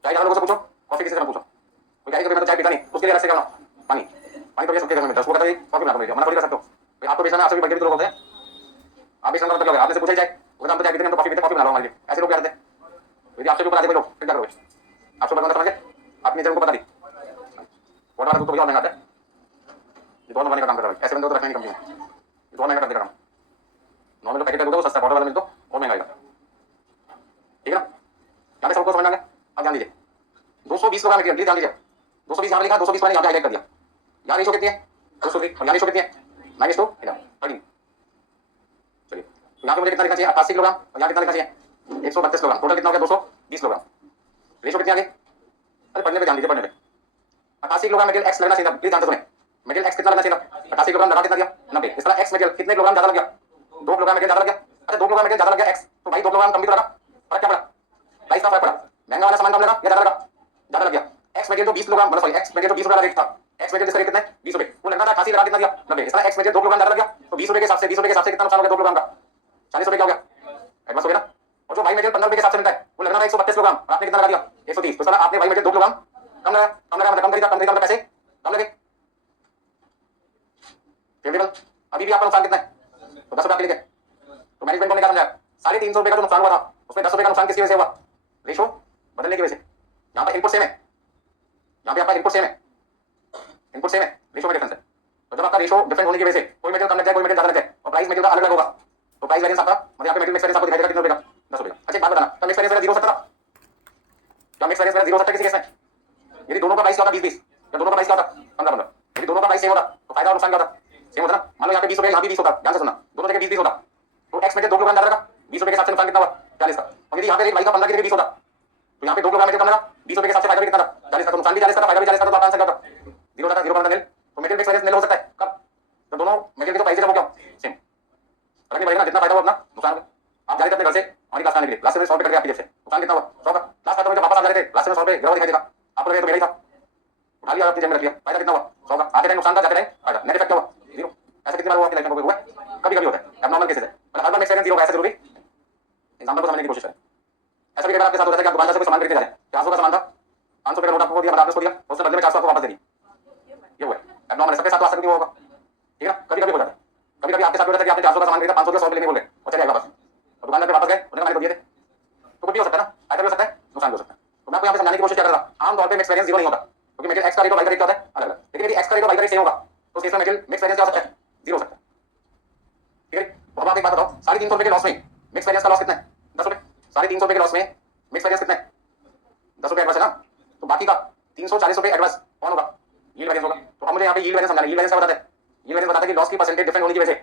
चाय ज्यादा लोगों से पूछो कॉफी किसी से पूछो, कोई कहेगा कि मैं तो चाय पीता नहीं उसके लिए अलग से क्या बनाओ पानी, पानी तो ये सबके घर में मिलता है उसको कहता है कॉफी बना दो, मना थोड़ी कर सकते हो भाई, आपको बेचना है आपसे भी बढ़ के भी तो लोग होते हैं, आप बेचना का मतलब क्या है, आपने से पूछा ही जाए वो हम तो चाय पीते हैं हम तो कॉफी पीते हैं कॉफी बना लो हमारे लिए, ऐसे लोग क्या करते हैं यदि आपसे भी ऊपर आते कोई लोग फिर क्या करोगे, आपसे बंदा समझ आप नीचे उनको बता दी वोट वाला दूध तो भैया महंगा आता है, ये दोनों बनाने का काम कर रहा है, ऐसे बंदे तो रखने की कंपनी है, ये दोनों महंगा कर देगा काम, नॉर्मल जो पैकेट का दूध है वो सस्ता, बॉटल वाला मिल तो और महंगा आएगा, ठीक है ना। यहाँ पे सबको समझ में आ गया, अब ध्यान दीजिए 220 किलोग्राम मटेरियल, प्लीज ध्यान दीजिए 220 यहाँ लिखा 220 मैंने यहाँ पे हाईलाइट कर दिया, यहाँ रेशो कितनी है 203 और यहाँ रेशो कितनी है 9:13। चलिए तो यहाँ पे मुझे कितना लिखना चाहिए 88 किलोग्राम और यहाँ कितना लिखना चाहिए 132 किलोग्राम, टोटल कितना हो गया 220 किलोग्राम, रेशो कितनी आ गई, अरे पढ़ने पे ध्यान दीजिए पढ़ने पे। 88 किलोग्राम मटेरियल एक्स लगना चाहिए था, प्लीज ध्यान से सुने, मटेरियल एक्स कितना लगना चाहिए था 88 किलोग्राम लगा कितना दिया 90, इस तरह एक्स मटेरियल कितने किलोग्राम ज्यादा लग गया 2 किलोग्राम मटेरियल ज्यादा लग गया। अच्छा 2 किलोग्राम मटेरियल ज्यादा लग गया एक्स, तो भाई 2 किलोग्राम कम भी तो लगा, फर्क क्या पड़ा, प्राइस का फर्क पड़ा, महंगा वाला सामान कम लगा या ज्यादा लगा, ज्यादा लग गया। एक्स मटेरियल तो 20 किलोग्राम मतलब सॉरी एक्स मटेरियल तो 20 रुपए का रेट था, एक्स मटेरियल कितने 20 रुपए, वो लगना था 88 लगा कितना दिया 90, इस तरह एक्स मटेरियल 2 किलोग्राम ज्यादा लग गया, तो 20 रुपए के हिसाब से 20 रुपए के हिसाब से कितना नुकसान हो गया 2 किलोग्राम का 40 रुपए क्या हो गया एडवांस हो गया ना। और जो वाई मटेरियल 15 रुपए के हिसाब से मिलता है वो लगना था 132 किलोग्राम, आपने कितना लगा दिया 130, तो सर आपने वाई मटेरियल 2 किलोग्राम कम लगा, कम लगा मतलब कम खरीदा मतलब पैसे कम लगे, फेवरेबल। अभी भी आपका नुकसान कितना है तो 10 रुपए के लिए, तो मैनेजमेंट को क्या समझाया 350 रुपए का जो नुकसान हुआ था उसमें 10 रुपए का नुकसान किसकी वजह से हुआ, रेशो बदलने की वजह से। यहाँ पर इनपुट सेम है, यहाँ पे आपका इनपुट सेम है, इनपुट सेम है, रेशो में डिफरेंस है, तो जब आपका रेशो डिफरेंट होने की वजह से कोई मटेरियल कम लग जाए कोई मटेरियल ज्यादा लग जाए और प्राइस मटेरियल का अलग अलग होगा, तो प्राइस वेरिएंस आपका मतलब यहाँ पे मटेरियल मिक्स वेरिएंस आपको दिखाई देगा कितने रुपए का 10 रुपए का। अच्छा एक बात बताना, क्या मिक्स वेरिएंस मेरा 0 हो सकता था, क्या मिक्स वेरिएंस मेरा 0 हो सकता है किसी केस में, यदि दोनों का प्राइस क्या होता 20-20 या दोनों का प्राइस क्या होता 15-15, यदि दोनों का प्राइस सेम होता तो फायदा और नुकसान क्या होता सेम होता ना। मान लो यहाँ पे 20 रुपए यहाँ भी 20 होता, ध्यान से सुनना दोनों जगह 20-20 होता, तो एक्स मटेरियल 2 किलोग्राम ज्यादा लगा 20 रुपए के हिसाब से नुकसान कितना हुआ 40 का, और यदि यहाँ पे रेट वाई का 15 की जगह 20 होता तो यहाँ पे 2 किलोग्राम मटेरियल कम लगा 20 रुपए के हिसाब से फायदा भी कितना था 40 का, तो नुकसान भी 40 का फायदा भी 40 का, तो आपका आंसर क्या होता 0 होता 0 का निल। तो मटेरियल मिक्स वेरिएंस निल हो सकता है कब, तो दोनों मटेरियल के तो प्राइस जब हो क्या सेम, अलग नहीं बढ़ेगा ना, जितना फायदा हो उतना नुकसान होगा। आप जारी अपने घर से हमारी क्लास आने के लिए लास्ट में 100 रुपये कट गया आपकी जेब से, नुकसान कितना हुआ? 100 का। क्लास खत्म होने जब वापस आ जा रहे थे लास्ट में 100 रुपये गिरा हुआ दिखाई देगा, आपको लगे तो मेरा ही था, उठा लिया आपकी जेब में रख लिया, फायदा कितना हुआ? 100 का। आते टाइम नुकसान था, जाते टाइम फायदा, नेट इफेक्ट क्या हुआ? जीरो। ऐसा कितनी बार हुआ आपकी लाइफ में? हुआ कभी कभी होता है, एब्नॉर्मल केसेस है, मतलब हर बार एक्सपीरियंस जीरो का ऐसा जरूरी। एग्जांपल को समझने की कोशिश करें। ऐसा भी कई बार आपके साथ होता है कि आप दुकानदार से कोई सामान खरीदने जा रहे हैं, 400 का सामान था, 500 रुपये का नोट आपको दिया, मतलब आपने उसको दिया, उसने बदले में 400 आपको वापस दे दी, ये हुआ है एब्नॉर्मल। सबके साथ तो आज तक नहीं होगा, ठीक है ना? कभी कभी हो जाता है, कभी कभी आपके साथ हो जाता है कि आपने 400 का सामान खरीदा, 500 के 100 लेने बोल गए और चले आए वापस, और दुकानदार पे वापस गए, उन्होंने माने तो दिए थे, तो कुछ भी हो सकता है ना, फायदा भी हो सकता है, नुकसान भी हो सकता है। तो मैं आपको यहाँ पे समझाने की कोशिश कर रहा था, आमतौर पर मिक्स वेरिएंस जीरो नहीं होता, क्योंकि मेटेरियल एक्स का रेट और वाई का रेट क्या होता है? अलग अलग। लेकिन यदि एक्स का रेट और वाई का रेट सेम होगा तो उस केस में मेटेरियल मिक्स वेरिएंस क्या हो सकता है? जीरो हो सकता है, ठीक है? तो अब आप एक बात बताओ, 350 रुपये के लॉस में मिक्स वेरिएंस का लॉस कितना है? 10 रुपये। 350 रुपये के लॉस में मिक्स वेरिएंस कितना है? 10 रुपये एडवांस है ना, तो बाकी का 340 रुपये एडवांस कौन होगा? यील्ड वेरिएंस होगा। तो अब मुझे यहाँ पे यील्ड वेरिएंस समझाना है। यील्ड वेरिएंस क्या बताता है? यील्ड वेरिएंस बताता है कि लॉस की परसेंटेज डिफरेंट होने की वजह से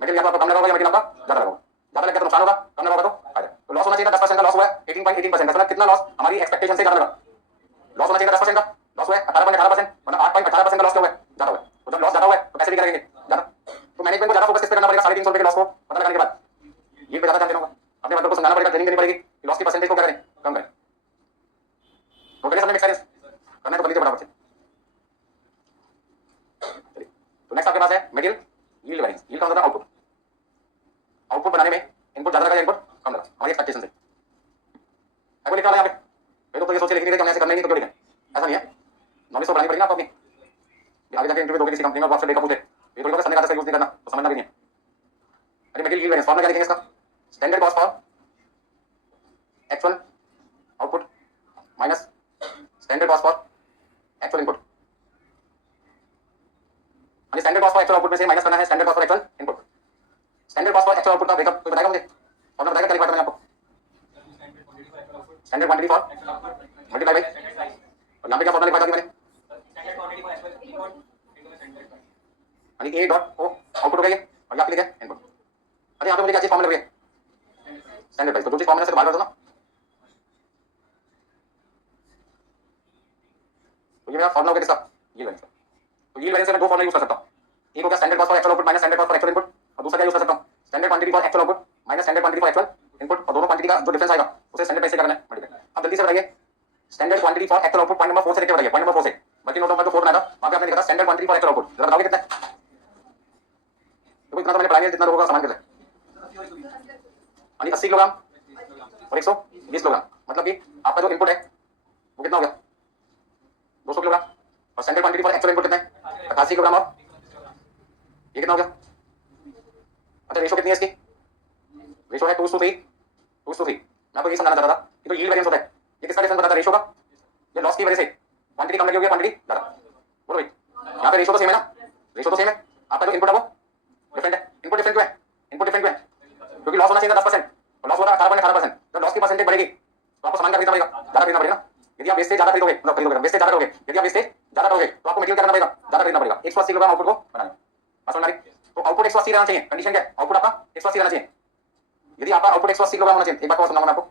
मेटेरियल आपका कम लगा होगा या मेटेरियल आपका ज्यादा लगा होगा। ज्यादा लगा तो नुकसान होगा, कम लगा होगा तो फायदा। तो लॉस होना चाहिए था 10% का, लॉस हुआ है 18.18%। मतलब कितना लॉस? हमारी एक्सपेक्टेशन से ज्यादा लगा। लॉस होना चाहिए था 10% का, लॉस हुआ है 18.18%, मतलब 8.18% का लॉस क्या हुआ है? ज्यादा हुआ है। तो जब लॉस ज्यादा हुआ है तो पैसे भी करेंगे ज्यादा। तो मैनेजमेंट को ज्यादा फोकस किस पे करना पड़ेगा? 350 रुपये के लॉस को पता लगाने के बाद ये पे ज्यादा ध्यान देना होगा। अपने वर्कर को समझाना पड़ेगा, ट्रेनिंग देनी पड़ेगी कि लॉस की परसेंटेज को क्या करें? कम करें। तो पहले समझ एक्सपीरियंस करना है तो कर लीजिए फटाफट से। चलिए, तो नेक्स्ट आपके पास है मटेरियल यील्ड वेरिएंस। यील्ड का मतलब आउटपुट। आउटपुट बनाने में इनपुट ज्यादा लगा या इनपुट कम लगा हमारी एक्सपेक्टेशन से? है कोई लिखा वाला यहाँ पे? तो ये सोच के लिखने के हम ऐसे करना ही नहीं तो क्यों लिखें? ऐसा नहीं है, नॉलेज तो बढ़ानी पड़ेगी ना आपको अपनी। आगे जाके इंटरव्यू दोगे किसी कंपनी में, आपसे देखा पूछे ये थोड़ी होगा संडे का यूज नहीं करना, तो समझना भी नहीं है। अरे मटेरियल यील्ड वेरिएंस फॉर्मूला क्या लिखेंगे इसका? Standard cost for actual output minus standard cost for actual input. Standard cost for actual output में से माइनस करना है standard cost for actual input. Standard cost for actual output का breakup तो बताएगा मुझे, और मैं बताएगा क्या लिखा था मैंने आपको? Standard quantity for multiply by, और यहाँ पे क्या फॉर्मूला लिखा था मैंने? यानी ए डॉट ओ आउटपुट हो गया ये, और यहाँ पे लिखा है इनपुट। अरे यहाँ पे मुझे क्या चीज फॉर्मूला लग रही है? Standard price. तो जो चीज फॉर्मूला से तो बाहर कर दो ना। तो ये मेरा फॉर्मूला हो गया किसका? Yield variance. तो यील्ड वेरिएंस से मैं दो फॉर्मूला यूज कर सकता हूँ। एक हो गया standard cost for actual output minus standard cost for actual input, और दूसरा क्या यूज कर सकता हूँ? Standard quantity for actual output minus standard quantity for actual input, और दोनों क्वांटिटी का जो डिफरेंस आएगा उसे स्टैंडर्ड प्राइस से करना है मल्टीप्लाई। अब जल्दी से बताइए standard quantity for actual output point number 4 से देखिए, बताइए पॉइंट नंबर 4 से, बल्कि नोट नंबर 4 बनाया था वहां पे आपने लिखा था standard quantity for actual output. जरा बताओगे कितना है? देखो इतना तो मैंने पढ़ाया, कितना लोगों का सामान कितना है? यानी 80 किलोग्राम और 120 किलोग्राम, मतलब कि आपका जो इनपुट है वो कितना हो गया? 200 किलोग्राम। और standard quantity for actual input कितना है? 88 किलोग्राम। और ये कितना हो गया? अच्छा रेशो कितनी है इसकी? रेशो है 2:3। 2:3। मैं आपको ये समझाना चाह रहा था कि तो यील्ड वेरिएंस होता है, ये किसका डिफरेंस बताता है? रेशो का। ये लॉस की वजह से क्वांटिटी कम लगी होगी, क्वांटिटी ज्यादा। बोलो भाई, यहाँ पे रेशो तो सेम है ना? रेशो तो सेम है, आपका जो इनपुट है वो डिफरेंट है। इनपुट डिफरेंट क्यों है? इनपुट डिफरेंट क्यों है? क्योंकि लॉस होना चाहिए था 10% और लॉस हो रहा है 18.18%। जब लॉस की परसेंटेज बढ़ेगी तो आपको सामान का खरीदना पड़ेगा, ज्यादा खरीदना पड़ेगा ना। यदि आप वेस्टेज ज्यादा खरीदोगे, मतलब खरीदोगे वेस्टेज ज्यादा करोगे, यदि आप वेस्टेज ज्यादा करोगे तो आपको मटेरियल क्या करना पड़ेगा? ज्यादा खरीदना पड़ेगा। 180 किलोग्राम आउटपुट को बनाने में बात समझ आ रही? तो आउटपुट 180 रहना चाहिए, कंडीशन क्या है? आउटपुट आपका 180 रहना चाहिए। यदि आपका आउटपुट 180 किलोग्राम होना चाहिए, एक बात और समझाऊंगा मैं आपको।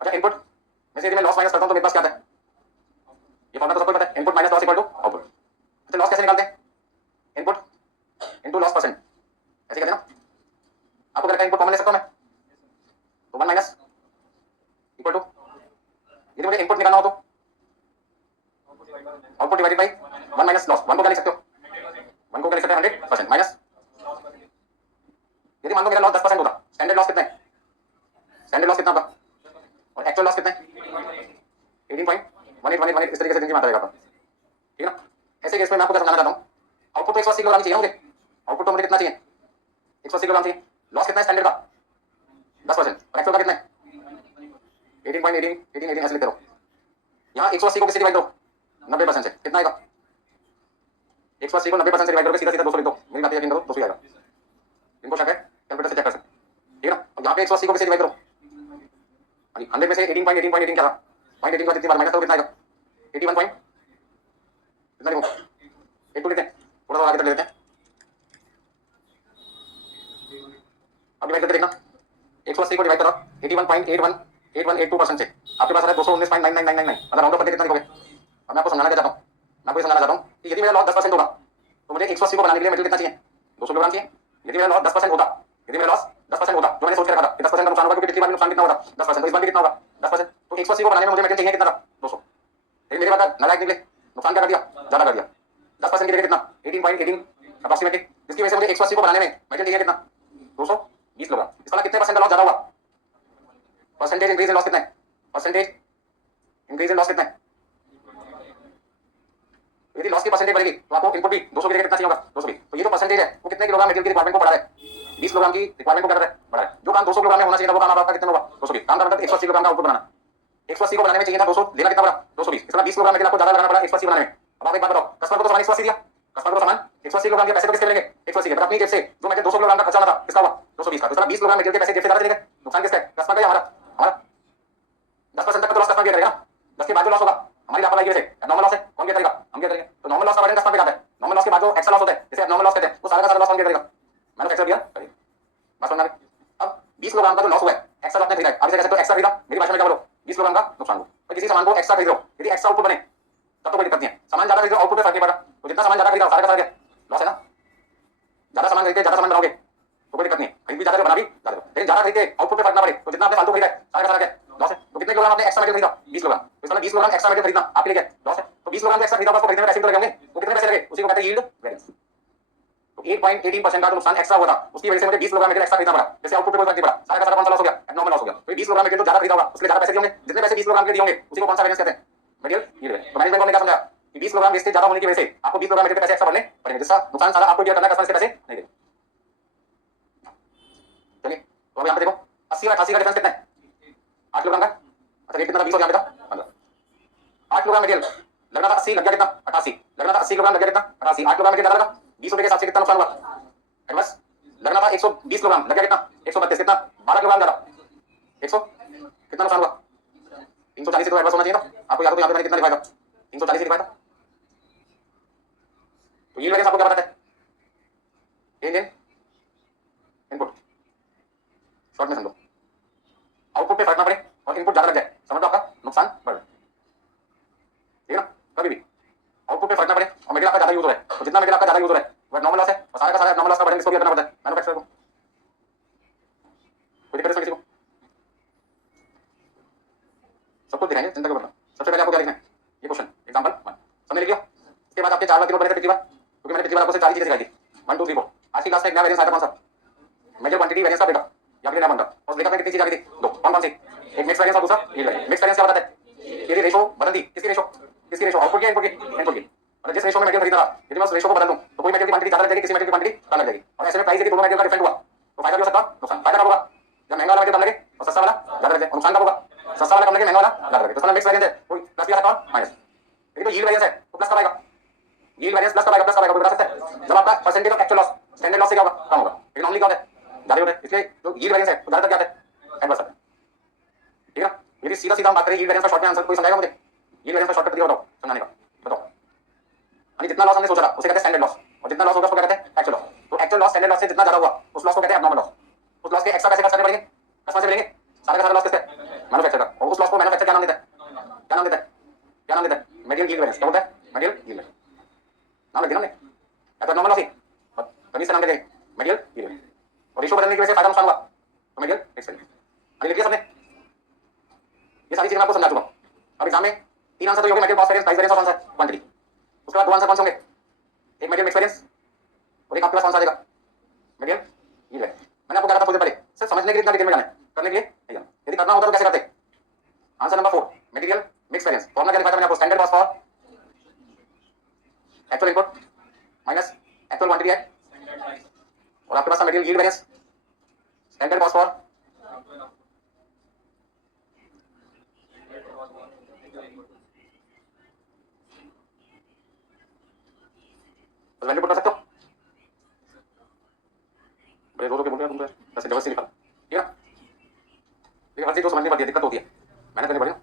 अच्छा इनपुट में से यदि मैं लॉस माइनस करता हूं तो मेरे पास क्या आता है? ये फॉर्मूला तो सबको पता है, input minus loss equal to output. अच्छा लॉस कैसे निकालते हैं? इनपुट इनटू लॉस परसेंट, ऐसे कहते हैं ना। आपको क्या लगता है इनपुट कॉमन ले सकता हूं मैं? तो 1 माइनस इक्वल टू, यदि मुझे इनपुट निकालना हो तो output divided by 1 minus loss. 1 को क्या लिख सकते हो? 1 को क्या लिख सकते हैं? 100% माइनस, यदि मान लो मेरा लॉस 10% होता, स्टैंडर्ड लॉस कितना है? स्टैंडर्ड लॉस कितना होगा? और एक्चुअल लॉस कितना है? 18.1818 इस तरीके से दिन की मात्रा रहेगा आपका, ठीक है ना। ऐसे केस में मैं आपको क्या समझाना चाहता हूँ, आउटपुट तो 180 किलोग्राम चाहिए मुझे, आउटपुट तो मुझे कितना चाहिए? 180 किलोग्राम चाहिए। लॉस कितना है स्टैंडर्ड का? 10%। और एक्चुअल का कितना है? 18.18 ऐसे लिखते रहो। यहाँ 180 को किससे डिवाइड करो? 90% से। कितना आएगा? 180 को 90% से डिवाइड करोगे, सीधा सीधा 200 लिख दो, मेरी बात यकीन करो 200 आएगा। इनको शक है कैलकुलेटर से चेक कर सकते, ठीक है ना। और यहाँ पे 180 को किससे डिवाइड करो? 100 में से 18.18 क्या था? 0.18 का कितनी बार माइनस करो, कितना आएगा? 81 पॉइंट कितना लिखो? 82 लिखते हैं, थोड़ा सा आगे तक ले लेते हैं। अब डिवाइड करके देखना, 180 को डिवाइड करो 81.8182% से, आपके पास आ रहा है 219.99999। मतलब राउंड ऑफ करके कितना लिखोगे? अब मैं आपको समझाना क्या चाहता हूँ, मैं आपको समझाना चाहता हूँ कि यदि मेरा लॉस 10% होगा तो मुझे 180 को बनाने के लिए मटेरियल कितना चाहिए? 200 किलोग्राम चाहिए। यदि मेरा लॉस 10% होता यदि मेरा लॉस 10% होता जो मैंने सोच के रखा था कि 10% का नुकसान होगा, क्योंकि पिछली बार नुकसान कितना होता 10%, तो इस बार भी कितना होगा 10%। तो 180 को बनाने में मुझे मेटेरियल चाहिए कितना था 200, लेकिन मेरे पास नालायक निकले, नुकसान क्या कर दिया, ज्यादा कर दिया। 10% की जगह कितना 18.18 अप्रोक्सीमेटली, जिसकी वजह से मुझे 180 को बनाने में मेटेरियल चाहिए कितना 220 किलोग्राम। इसका कितने परसेंट का लॉस ज्यादा हुआ, परसेंटेज इंक्रीज इन लॉस कितना है, परसेंटेज इंक्रीज इन लॉस कितना है। यदि लॉस की परसेंटेज बढ़ेगी तो आपको इनपुट भी 200 की जगह कितना चाहिए होगा 220। तो ये जो परसेंटेज है वो कितने किलोग्राम मटेरियल की रिक्वायरमेंट को बढ़ा रहा है, 20 किलोग्राम की रिक्वायरमेंट को बढ़ा रहा है। जो काम 200 किलोग्राम में होना चाहिए था वो काम आपका कितना होगा 220। काम करना था 180 किलोग्राम का आउटपुट बनाना, 180 को बनाने में चाहिए था 200, लेना कितना पड़ा 220। इसका 20 किलोग्राम मटेरियल आपको ज्यादा लगाना पड़ा 180 बनाने में। अब आप एक बात बताओ, कस्टमर को तो सामान 180 दिया, कस्टमर को सामान 180 किलोग्राम दिया, पैसे तो किसके मिलेंगे 180 के, बट अपनी जेब से जो मटेरियल 200 किलोग्राम का खर्चा होना था किसका हुआ 220 का। तो 20 किलोग्राम मटेरियल के पैसे जेब से ज्यादा चलेंगे, नुकसान किसका है कस्टमर का या हमारा, हमारा 10% तक तो लॉस कस्टमर क्या करेगा, 10 के बाद जो लॉस होगा हमारी लापरवाही की वजह से, नॉर्मल लॉस है कौन क्या करेगा हम क्या करेंगे। तो नॉर्मल लॉस का बर्डन कस्टमर पे जाता है, नॉर्मल लॉस के बाद जो एक्स्ट्रा लॉस होता है जिसे नॉर्मल लॉस कहते हैं वो सारा का सारा लॉस कौन क्या करेगा, मैन्युफैक्चरर दिया करेगा। बस समझ में। अब 20 किलोग्राम का जो लॉस हुआ है एक्स्ट्रा आपने खरीदा है, अभी से कह सकते हो एक्स्ट्रा खरीदा, मेरी भाषा में क्या बोलो 20 किलोग्राम का नुकसान हुआ। तो किसी सामान को एक्स्ट्रा खरीदो, यदि एक्स्ट्रा आउटपुट बने तब तो कोई दिक्कत नहीं है, सामान ज्यादा खरीदो आउटपुट पे फर्क नहीं पड़ा, तो जितना सामान ज्यादा खरीदा सारा का सारा लॉस है ना। ज्यादा सामान खरीदते ज्यादा सामान बनाओगे तो कोई दिक्कत नहीं है, खरीद भी ज्यादा बना भी ज्यादा, लेकिन ज्यादा खरीदते आउटपुट पे फर्क ना पड़े तो जितना आपने फालतू खरीदा है सारा का सारा लॉस है। तो कितने किलोग्राम आपने एक्स्ट्रा मटेरियल खरीदा 20 किलोग्राम, तो इसमें 20 किलोग्राम एक्स्ट्रा मटेरियल खरीदना आपके लिए क्या लॉस है। तो 20 किलोग्राम एक्स्ट्रा खरीदा उसको खरीदने में पैसे तो लगे होंगे, वो कितने पैसे लगे उसी को कहते हैं यील्ड वेरिएंस। तो 8.18% का जो नुकसान एक्स्ट्रा हुआ था उसकी वजह से मुझे 20 किलोग्राम मटेरियल एक्स्ट्रा खरीदना पड़ा, जैसे आउटपुट पे कोई फर्क नहीं पड़ा, सारा का सारा कौन सा लॉस हो गया एब्नॉर्मल लॉस हो गया। तो 20 किलोग्राम मटेरियल तो ज्यादा खरीदा होगा उसके ज्यादा पैसे दिए होंगे, जितने पैसे 20 किलोग्राम के दिए होंगे उसी को कौन सा वेरिएंस कहते हैं मटेरियल यील्ड। तो मैनेजमेंट ने क्या समझा कि 20 किलोग्राम वेस्टेज ज्यादा होने की वजह से आपको 20 किलोग्राम मटेरियल के पैसे एक्स्ट्रा भरने पड़ेंगे, जिसका नुकसान सारा आपको दिया करना है, कस्टमर से पैसे नहीं देंगे। चलिए तो अब यहाँ पे देखो 80 और 88 का डिफरेंस कितना है 8 किलोग्राम का। अच्छा रेट कितना था 20 और यहाँ पे था 15। 8 किलोग्राम मटेरियल लगना था 80, लग गया कितना 88, लगना था 80 किलोग्राम लग गया कितना 88, 8 किलोग्राम मटेरियल लगा 20 रुपए के हिसाब से कितना नुकसान हुआ एडवांस, लगना था 120 किलोग्राम लग गया कितना 132, कितना 12 किलोग्राम ज्यादा 100, कितना नुकसान हुआ 340 तो एडवांस होना चाहिए था आपको याद हो। तो यहाँ पे मैंने कितना लिखा था 340 लिखा था। तो यील्ड वेरिएंस आपको क्या बताता है, चेंज इन इनपुट, शॉर्ट में समझो आउटपुट पे फर्क ना पड़े और इनपुट ज्यादा लग जाए समझ लो आपका नुकसान बढ़, ठीक है ना। कभी भी आउटपुट पे फर्क ना पड़े और मटेरियल आपका ज्यादा यूज हो रहा है, तो जितना मटेरियल आपका ज्यादा यूज हो रहा है वो नॉर्मल लॉस है, और सारा का सारा नॉर्मल लॉस का बर्डन किसको करना पड़ता है मैन्युफैक्चरर को। कोई दिक्कत किसी को सब कुछ दिखाएंगे चिंता क्यों करना। सबसे पहले आपको क्या लिखना है ये क्वेश्चन एग्जांपल 1 समझ लिखियो। इसके बाद आपके 4 बार 3 बने थे पिछली बार, क्योंकि मैंने पिछली बार आपको सिर्फ 4 चीजें सिखाई थी 1 2 3 4। आज की क्लास में एक नया वेरिएंस आया था कौन सा मेजर क्वांटिटी वेरिएंस का ब्रेकअप, या फिर नया बनता और ब्रेकअप में कितनी चीजें आ गई थी 2 कौन कौन सी, एक मिक्स वेरिएंस और दूसरा यील्ड वेरिएंस। मिक्स वेरिएंस क्या बताता है यदि रेशो बदल दी, किसकी रेशो आउटपुट की इनपुट की, मतलब जिस रेशो में मटेरियल खरीदा था यदि मैं उस रेशो को बदल दूं तो कोई मटेरियल की क्वांटिटी ज्यादा लग जाएगी, किसी मटेरियल की क्वांटिटी कम लग जाएगी। और ऐसे में प्राइस यदि दोनों मटेरियल का डिफरेंट हुआ तो फायदा भी हो सकता है नुकसान। फायदा कब होगा जब महंगा वाला मटेरियल कम लगे और सस्ता वाला ज्यादा लगे, और नुकसान कब होगा सस्ता वाला कम लगे महंगा वाला ज्यादा लगे। तो मिक्स वेरिएंस है कोई प्लस भी आ सकता है माइनस, लेकिन तो यील्ड वेरिएंस है तो प्लस कब आएगा, यील्ड वेरिएंस प्लस कब आएगा, प्लस कब आएगा कोई बता सकता है जब आपका percentage of actual loss standard loss से क्या होगा कम होगा, लेकिन नॉर्मली क्या होता है ज्यादा होता है। इसलिए जो यील्ड वेरिएंस है वो ज्यादातर क्या आता है एडवर्स आता है, ठीक है। यदि सीधा सीधा हम बात करें यील्ड वेरिएंस का शॉर्ट में आंसर कोई समझाएगा मुझे, यील्ड वेरिएंस का शॉर्टकट दिया बताओ समझाने का बताओ। यानी जितना लॉस हमने सोचा था उसे कहते हैं स्टैंडर्ड लॉस, और जितना लॉस होगा उसको कहते हैं एक्चुअल लॉस। तो एक्चुअल लॉस स्टैंडर्ड लॉस से जितना ज्यादा हुआ उस लॉस को कहते हैं एब्नॉर्मल लॉस। उस लॉस के एक्स्ट्रा पैसे खर्च करने पड़ेंगे, कस्टमर से मिलेंगे, सारे का सारा लॉस किससे मैन्युफैक्चरर का। और उस लॉस को मैन्युफैक्चरर क्या नाम देता है, क्या नाम देता है, क्या नाम देता है मटेरियल यील्ड वेरिएंस। क्या बोलता है मटेरियल यील्ड वेरिएंस, नाम लग दिया हमने या तो नॉर्मल लॉस ही और कभी से नाम दे देंगे मटेरियल यील्ड वेरिएंस। और रेशो बदलने की वजह से फायदा नुकसान हुआ तो मटेरियल मिक्स वेरिएंस। अभी लिख दिया सबने, ये सारी चीजें मैं आपको समझा चुका हूं। अब एग्जाम में 3 आंसर तो होंगे material cost variance, price variance और आंसर क्वांटिटी। उसके बाद 2 आंसर कौन से होंगे, एक मटेरियल मिक्स वेरिएंस और एक आपके पास कौन सा आ जाएगा मटेरियल यील्ड वेरिएंस। मैंने आपको कहा था थोड़ी देर पहले सिर्फ समझने के लिए इतना डिटेल में जाना है, करने के लिए नहीं जाना। यदि करना होता तो कैसे करते। Answer number 4 material mix variance, formula क्या लिखा था मैंने आपको, standard cost for actual input minus actual quantity है, और आपके पास material yield variance standard cost for value put कर सकते हो। बड़े रो के बोल रहे हो तुम, वैसे जबरदस्ती लिखा ठीक है, लेकिन हर चीज को समझने पड़ती है, दिक्कत होती है, मेहनत करनी पड़ेगी।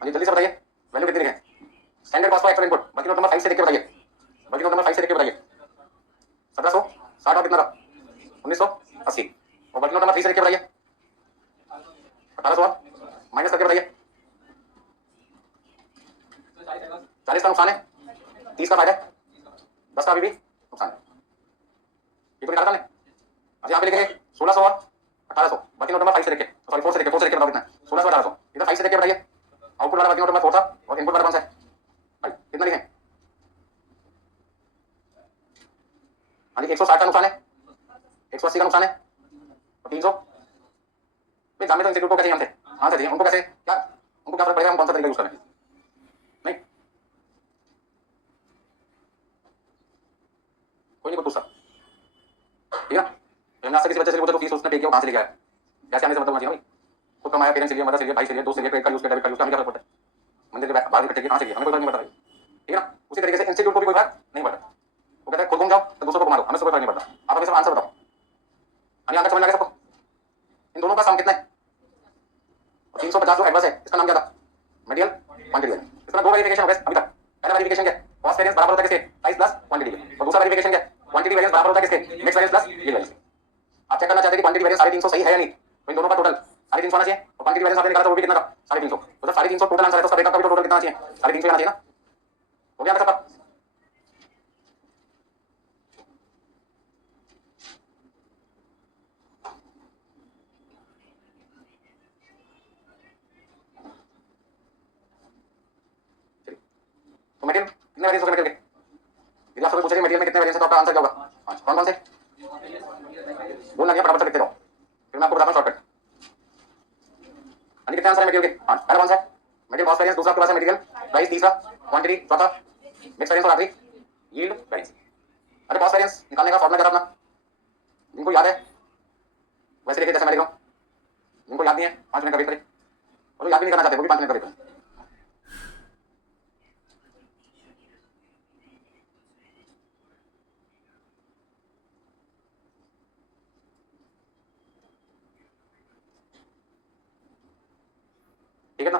हाँ जल्दी से बताइए वैल्यू कितनी लिखें, standard cost for actual input working note number 5 से देख के बताइए, वर्किंग नोट नंबर 5 से देख के बताइए। 1760 और कितना था 1980, और वर्किंग नोट नंबर 3 से देख के बताइए 1800 माइनस करके बताइए 40 का नुकसान है 30 का फायदा है, 10 का अभी भी नुकसान है। ये तो निकाला था ने, अब यहाँ पे लिखेंगे 1600 और 1800, वर्किंग नोट नंबर 5 से देख के, सॉरी 4 से देख के, 4 से देख के बताओ कितना है, 1600 1800, इधर 5 से देख के बताइए। आउटपुट वाला वर्किंग नोट नंबर 4 था और इनपुट वाला कौन सा है भाई, कितना लिखें? हाँ जी 160 का नुकसान है, 180 का नुकसान है और 300। भाई जाने तो इंस्टीट्यूट को कैसे हम थे, हाँ सर उनको कैसे क्या, उनको क्या फर्क पड़ेगा हम कौन सा तरीका यूज करें? नहीं कोई नहीं कुछ पूछता, ठीक है। हमने आज से किसी बच्चे से पूछा तो फीस उसने पे किया, कहाँ से लेके आया, कैसे आने से मतलब होना चाहिए भाई, खुद कमाया, पेरेंट्स से लिया, मदर से लिया, भाई से लिया, दोस्त से लिया, क्रेडिट कार्ड यूज किया, डेबिट कार्ड यूज किया, हमें क्या फर्क पड़ता है? मंदिर के बाहर इकट्ठे किए, कहाँ से किया, हमें कोई फर्क नहीं पड़ता भाई, ठीक है ना। उसी तरीके से इंस्टीट्यूट को भी कोई फर्क नहीं पड़ता, वो कहते हैं खुद घूम जाओ तो दूसरों को घुमा दो, हमें कोई फर्क नहीं पड़ता। आप हमें सब आंसर बताओ, हमें आंसर समझ लगे सबको? इन दोनों का सम कितना है? 350 जो एडवर्स है इसका नाम क्या था? मेडियल क्वांटिटी है। इसका दो वेरिफिकेशन हो गए अभी तक। पहला वेरिफिकेशन क्या है? कॉस्ट वेरिएंस बराबर होता है किसके? प्राइस प्लस क्वांटिटी के। और दूसरा वेरिफिकेशन क्या है? क्वांटिटी वेरिएंस बराबर होता है किसके? Mix variance plus yield variance. आप चेक करना चाहते हैं कि क्वांटिटी वेरिएंस 350 सही है या नहीं, तो इन दोनों का टोटल 350 होना चाहिए और क्वांटिटी वेरिएंस आपने निकाला था वो भी कितना था? 350। तो जब 350 टोटल आंसर है तो उसका ब्रेकअप का भी टोटल कितना चाहिए? 350 आना चाहिए ना। हो गया सबका? तो मटेरियल कितने वेरिएंस हो गए मटेरियल के? यदि आपसे कोई पूछे मटेरियल में कितने वेरिएंस है तो आपका आंसर क्या होगा? कौन कौन से बोलना नहीं, फटाफट से लिखते रहो फिर मैं आपको बताता हूं शॉर्टकट। हाँ कितने आंसर है मटेरियल के? हाँ पहला कौन सा है? मटेरियल कॉस्ट वेरिएंस, दूसरा आपके पास है मटेरियल प्राइस, तीसरा क्वांटिटी, चौथा मिक्स वेरिएंस और आखिरी यील्ड वेरिएंस। अरे कॉस्ट वेरिएंस निकालने का फॉर्मूला क्या था अपना? जिनको याद है वैसे लिखे जैसे मैं लिख रहा हूं, जिनको याद नहीं है 5 मिनट का वेट करें, और जो याद भी नहीं करना चाहते वो भी 5 मिनट का वेट करें। ठीक है ना।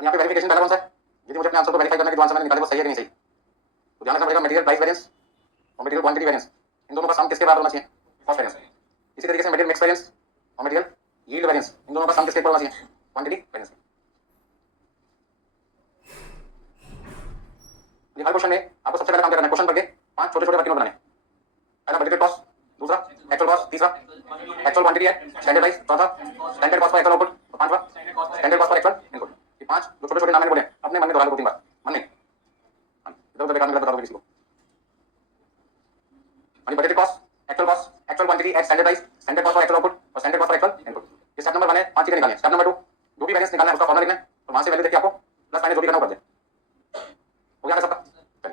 यहाँ पे वेरिफिकेशन पहला कौन सा है? यदि मुझे अपने आंसर को वेरीफाई करना है कि जो आंसर मैंने निकाले वो सही है कि नहीं सही, तो ध्यान रखना पड़ेगा मटेरियल प्राइस वेरिएंस और मटेरियल क्वांटिटी वेरिएंस इन दोनों का सम किसके बराबर होना चाहिए? Cost variance. इसी तरीके से मटेरियल मिक्स वेरिएंस और मटेरियल यील्ड वेरिएंस इन दोनों का सम किसके होना चाहिए? Quantity variance. ये हर क्वेश्चन में आपको सबसे पहले काम क्या करना है? क्वेश्चन पढ़ के 5 छोटे छोटे वर्किंग नोट बनाने। पहला बजटेड कॉस्ट, दूसरा एक्चुअल कॉस्ट, तीसरा एक्चुअल क्वांटिटी है स्टैंडर्ड प्राइस, चौथा standard cost for actual output और पांचवा standard cost for actual input. ये 5 जो छोटे छोटे नाम मैंने बोले अपने मन में दोहरा लो 2-3 बार, मन नहीं इधर उधर बेकार में बता दो किसी को। Budgeted cost, actual quantity at standard price, standard cost for actual output और standard cost for actual input. ये स्टेप नंबर 1 है, 5 चीजें निकालनी है। स्टेप नंबर 2 जो भी वैरिएंस निकालना है उसका फॉर्मूला लिखना है, तो वहां से वैल्यू देख के आपको प्लस माइनस जो भी करना कर दे। हो गया सबका? ठीक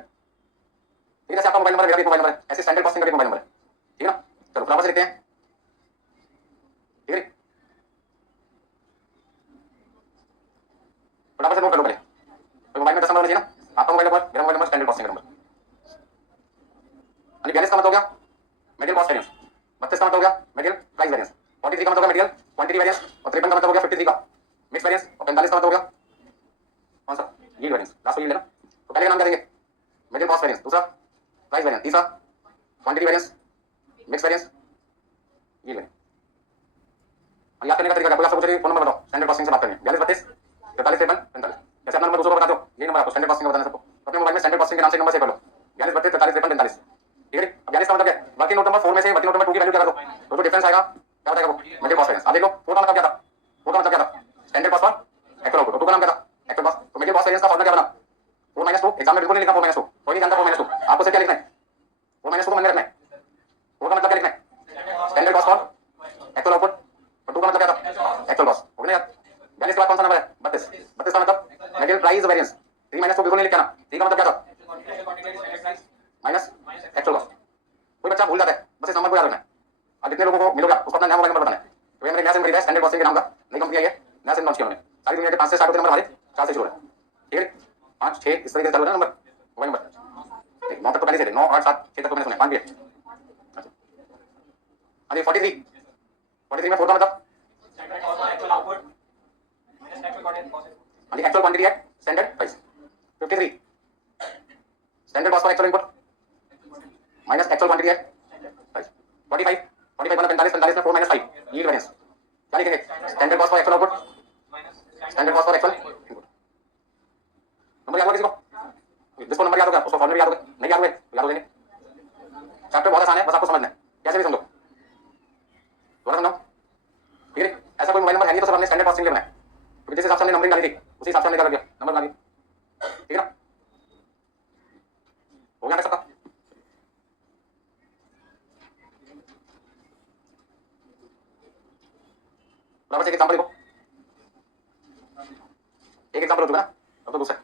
है, जैसे आपका मोबाइल नंबर मेरा भी मोबाइल नंबर है, ऐसे स्टैंडर्ड कॉस्टिंग का भी मोबाइल नंबर है, ठीक है ना। चलो फटाफट से लिखते हैं, ठीक है फटाफट से नोट कर लो पहले। तो मोबाइल में 10 नंबर होना चाहिए ना, आपका मोबाइल नंबर, मेरा मोबाइल नंबर, स्टैंडर्ड कॉस्टिंग का नंबर। यानी 42 का मतलब हो गया मटेरियल कॉस्ट वेरिएंस, 32 का मतलब हो गया मटेरियल प्राइस वेरिएंस, 43 का मतलब हो गया मटेरियल क्वांटिटी वेरिएंस और 53 का मतलब हो गया 53 का मिक्स वेरिएंस और 45 का मतलब हो गया कौन सा? Yield variance. लास्ट यील्ड है ना। तो पहले का नाम क्या देंगे? मटेरियल कॉस्ट वेरिएंस, दूसरा प्राइस वेरिएंस, तीसरा quantity variance, mix variance, yield variance. और याद करने का तरीका क्या? कोई आपसे पूछे फोन नंबर बताओ, स्टैंडर्ड कॉस्टिंग से बात करेंगे 42 32 43 53 45। जैसे अपना नंबर दूसरों को बताते हो, ये नंबर आपको स्टैंडर्ड कॉस्टिंग का बताना सबको, तो अपने मोबाइल में स्टैंडर्ड कॉस्टिंग के नाम से नंबर सेव कर लो 42 32 43 53 45, ठीक है। अब 42 का मतलब क्या है? वर्किंग नोट नंबर 4 में से वर्किंग नोट नंबर 2 की वैल्यू क्या कर दो, तो जो डिफरेंस आएगा क्या बताएगा वो मटेरियल कॉस्ट वेरिएंस। आप देख लो 4 का मतलब क्या था? 4 का मतलब क्या था? Standard cost for actual output. 2 का नाम क्या था? Actual cost. तो मटेरियल कॉस्ट वेरिएंस का फॉर्मूला क्या बना? 4 - 2। एग्जाम में बिल्कुल नहीं लिखा 4 - 2, कोई नहीं जानता 4 - 2, आपको सिर्फ क्या लिखना है? 4 - 2 को मन में रखना है। 4 का मतलब क्या लिखना है? Standard cost for actual output और 2 का मतलब क्या था? Actual cost. हो गया यार। 42 के बाद कौन सा नंबर है? 32। 32 का मतलब मटेरियल प्राइस वेरिएंस। 3 - 2 बिल्कुल नहीं लिखना। 3 का मतलब क्या था? Minus actual cost. कोई बच्चा भूल जाता है, बस इस नंबर को याद रखना है। अब जितने लोगों को मिलोगे उसको अपना नया मोबाइल नंबर बताना है। तो ये मेरे नया सिम खरीदा है स्टैंडर्ड कॉस्टिंग के नाम का, नई कंपनी आई है, नया सिम लॉन्च किया उन्होंने। सारी दुनिया के 5 से 7 होते नंबर, हमारे 4 से शुरू है, ठीक है। 5 6 इस तरीके से चालू है ना नंबर, मोबाइल नंबर 9 तक तो पहले से थे, 9 8 7 6 तक तो मैंने सुने, 5 भी है। हाँ जी 43। 43 में 4 का मतलब हाँ जी एक्चुअल क्वांटिटी है standard price. 53 standard cost for actual input minus actual quantity है 45 45 बना 45 45 में 4 माइनस 5 यील्ड वेरिएंस क्या लिखेंगे standard cost for actual output standard cost for actual input number याद होगा किसी को जिसको नंबर याद होगा उसको फॉर्मूला याद होगा नहीं याद हुए याद हो जाएंगे चैप्टर बहुत आसान है बस आपको समझना है कैसे भी समझो दोबारा समझाओ ठीक है ऐसा कोई मोबाइल नंबर है नहीं तो सब हमने स्टैंडर्ड कॉस्टिंग बनाया क्योंकि जिस हिसाब से हमने नंबरिंग डाली थी उसी हिसाब से हमने कर दिया नंबर बना दिया ठीक है ना हो गया सबका बराबर से एक एग्जांपल देखो एक एग्जांपल हो चुका ना अब तो दूसरा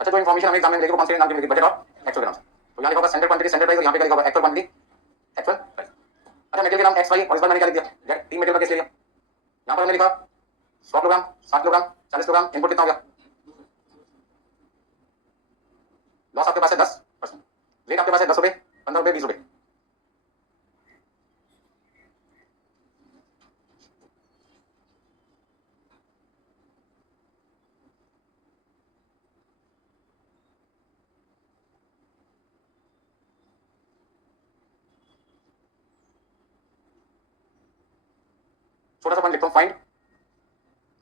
अच्छा जो इन्फॉर्मेशन हमें एग्जाम में मिलेगी वो कौन से नाम की मिलेगी बजट और एक्चुअल नाम से तो यहाँ लिखा होगा स्टैंडर्ड क्वांटिटी स्टैंडर्ड प्राइस यहाँ पे लिखा होगा एक्चुअल क्वांटिटी एक्चुअल प्राइस अच्छा मेटेरियल का नाम एक्स वाई और इस बार मैंने क्या लिख दिया तीन मेटेरियल का केस ले लिया यहाँ पर हमने लिखा 100 किलोग्राम 60 किलोग्राम 40 किलोग्राम इनपुट कितना हो गया लॉस आपके पास है 10% रेट आपके पास है 10 रुपए 15 रुपए 20 रुपए छोटा सा पॉइंट लिखता हूँ find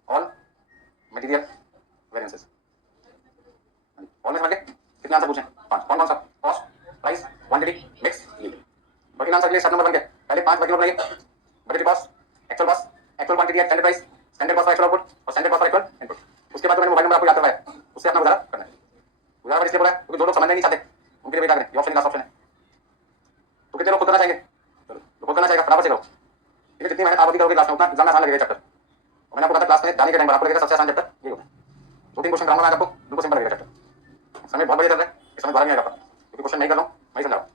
all material variances all में समझ गए कितने आंसर पूछे पांच कौन कौन सा cost price quantity mix yield और इन आंसर के लिए सब नंबर बन गए पहले पांच बजट बनाइए budget cost actual quantity standard price standard cost for actual output और standard cost for actual input उसके बाद तो मैंने मोबाइल नंबर आपको याद करवाया उससे अपना गुजारा करना है गुजारा इसलिए बोला क्योंकि जो लोग समझना नहीं चाहते उनके लिए बेटा करें ये ऑप्शन लास्ट ऑप्शन है तो कितने लोग खुद करना चाहेंगे तो खुद करना चाहेगा बराबर से करो ठीक है जितनी मेहनत आप अभी करोगे क्लास में उतना एग्जाम में आसान लगेगा चैप्टर और मैंने आपको बताया क्लास में जाने के टाइम पर आपको लगेगा सबसे आसान चैप्टर ये होगा दो तीन क्वेश्चन कराऊंगा मैं आपको बिल्कुल सिंपल लगेगा चैप्टर समय बहुत बढ़िया चल रहा है इस समय बाहर नहीं आएगा क्योंकि क्वेश्चन नहीं कर रहा हूँ मैं समझा रहा हूँ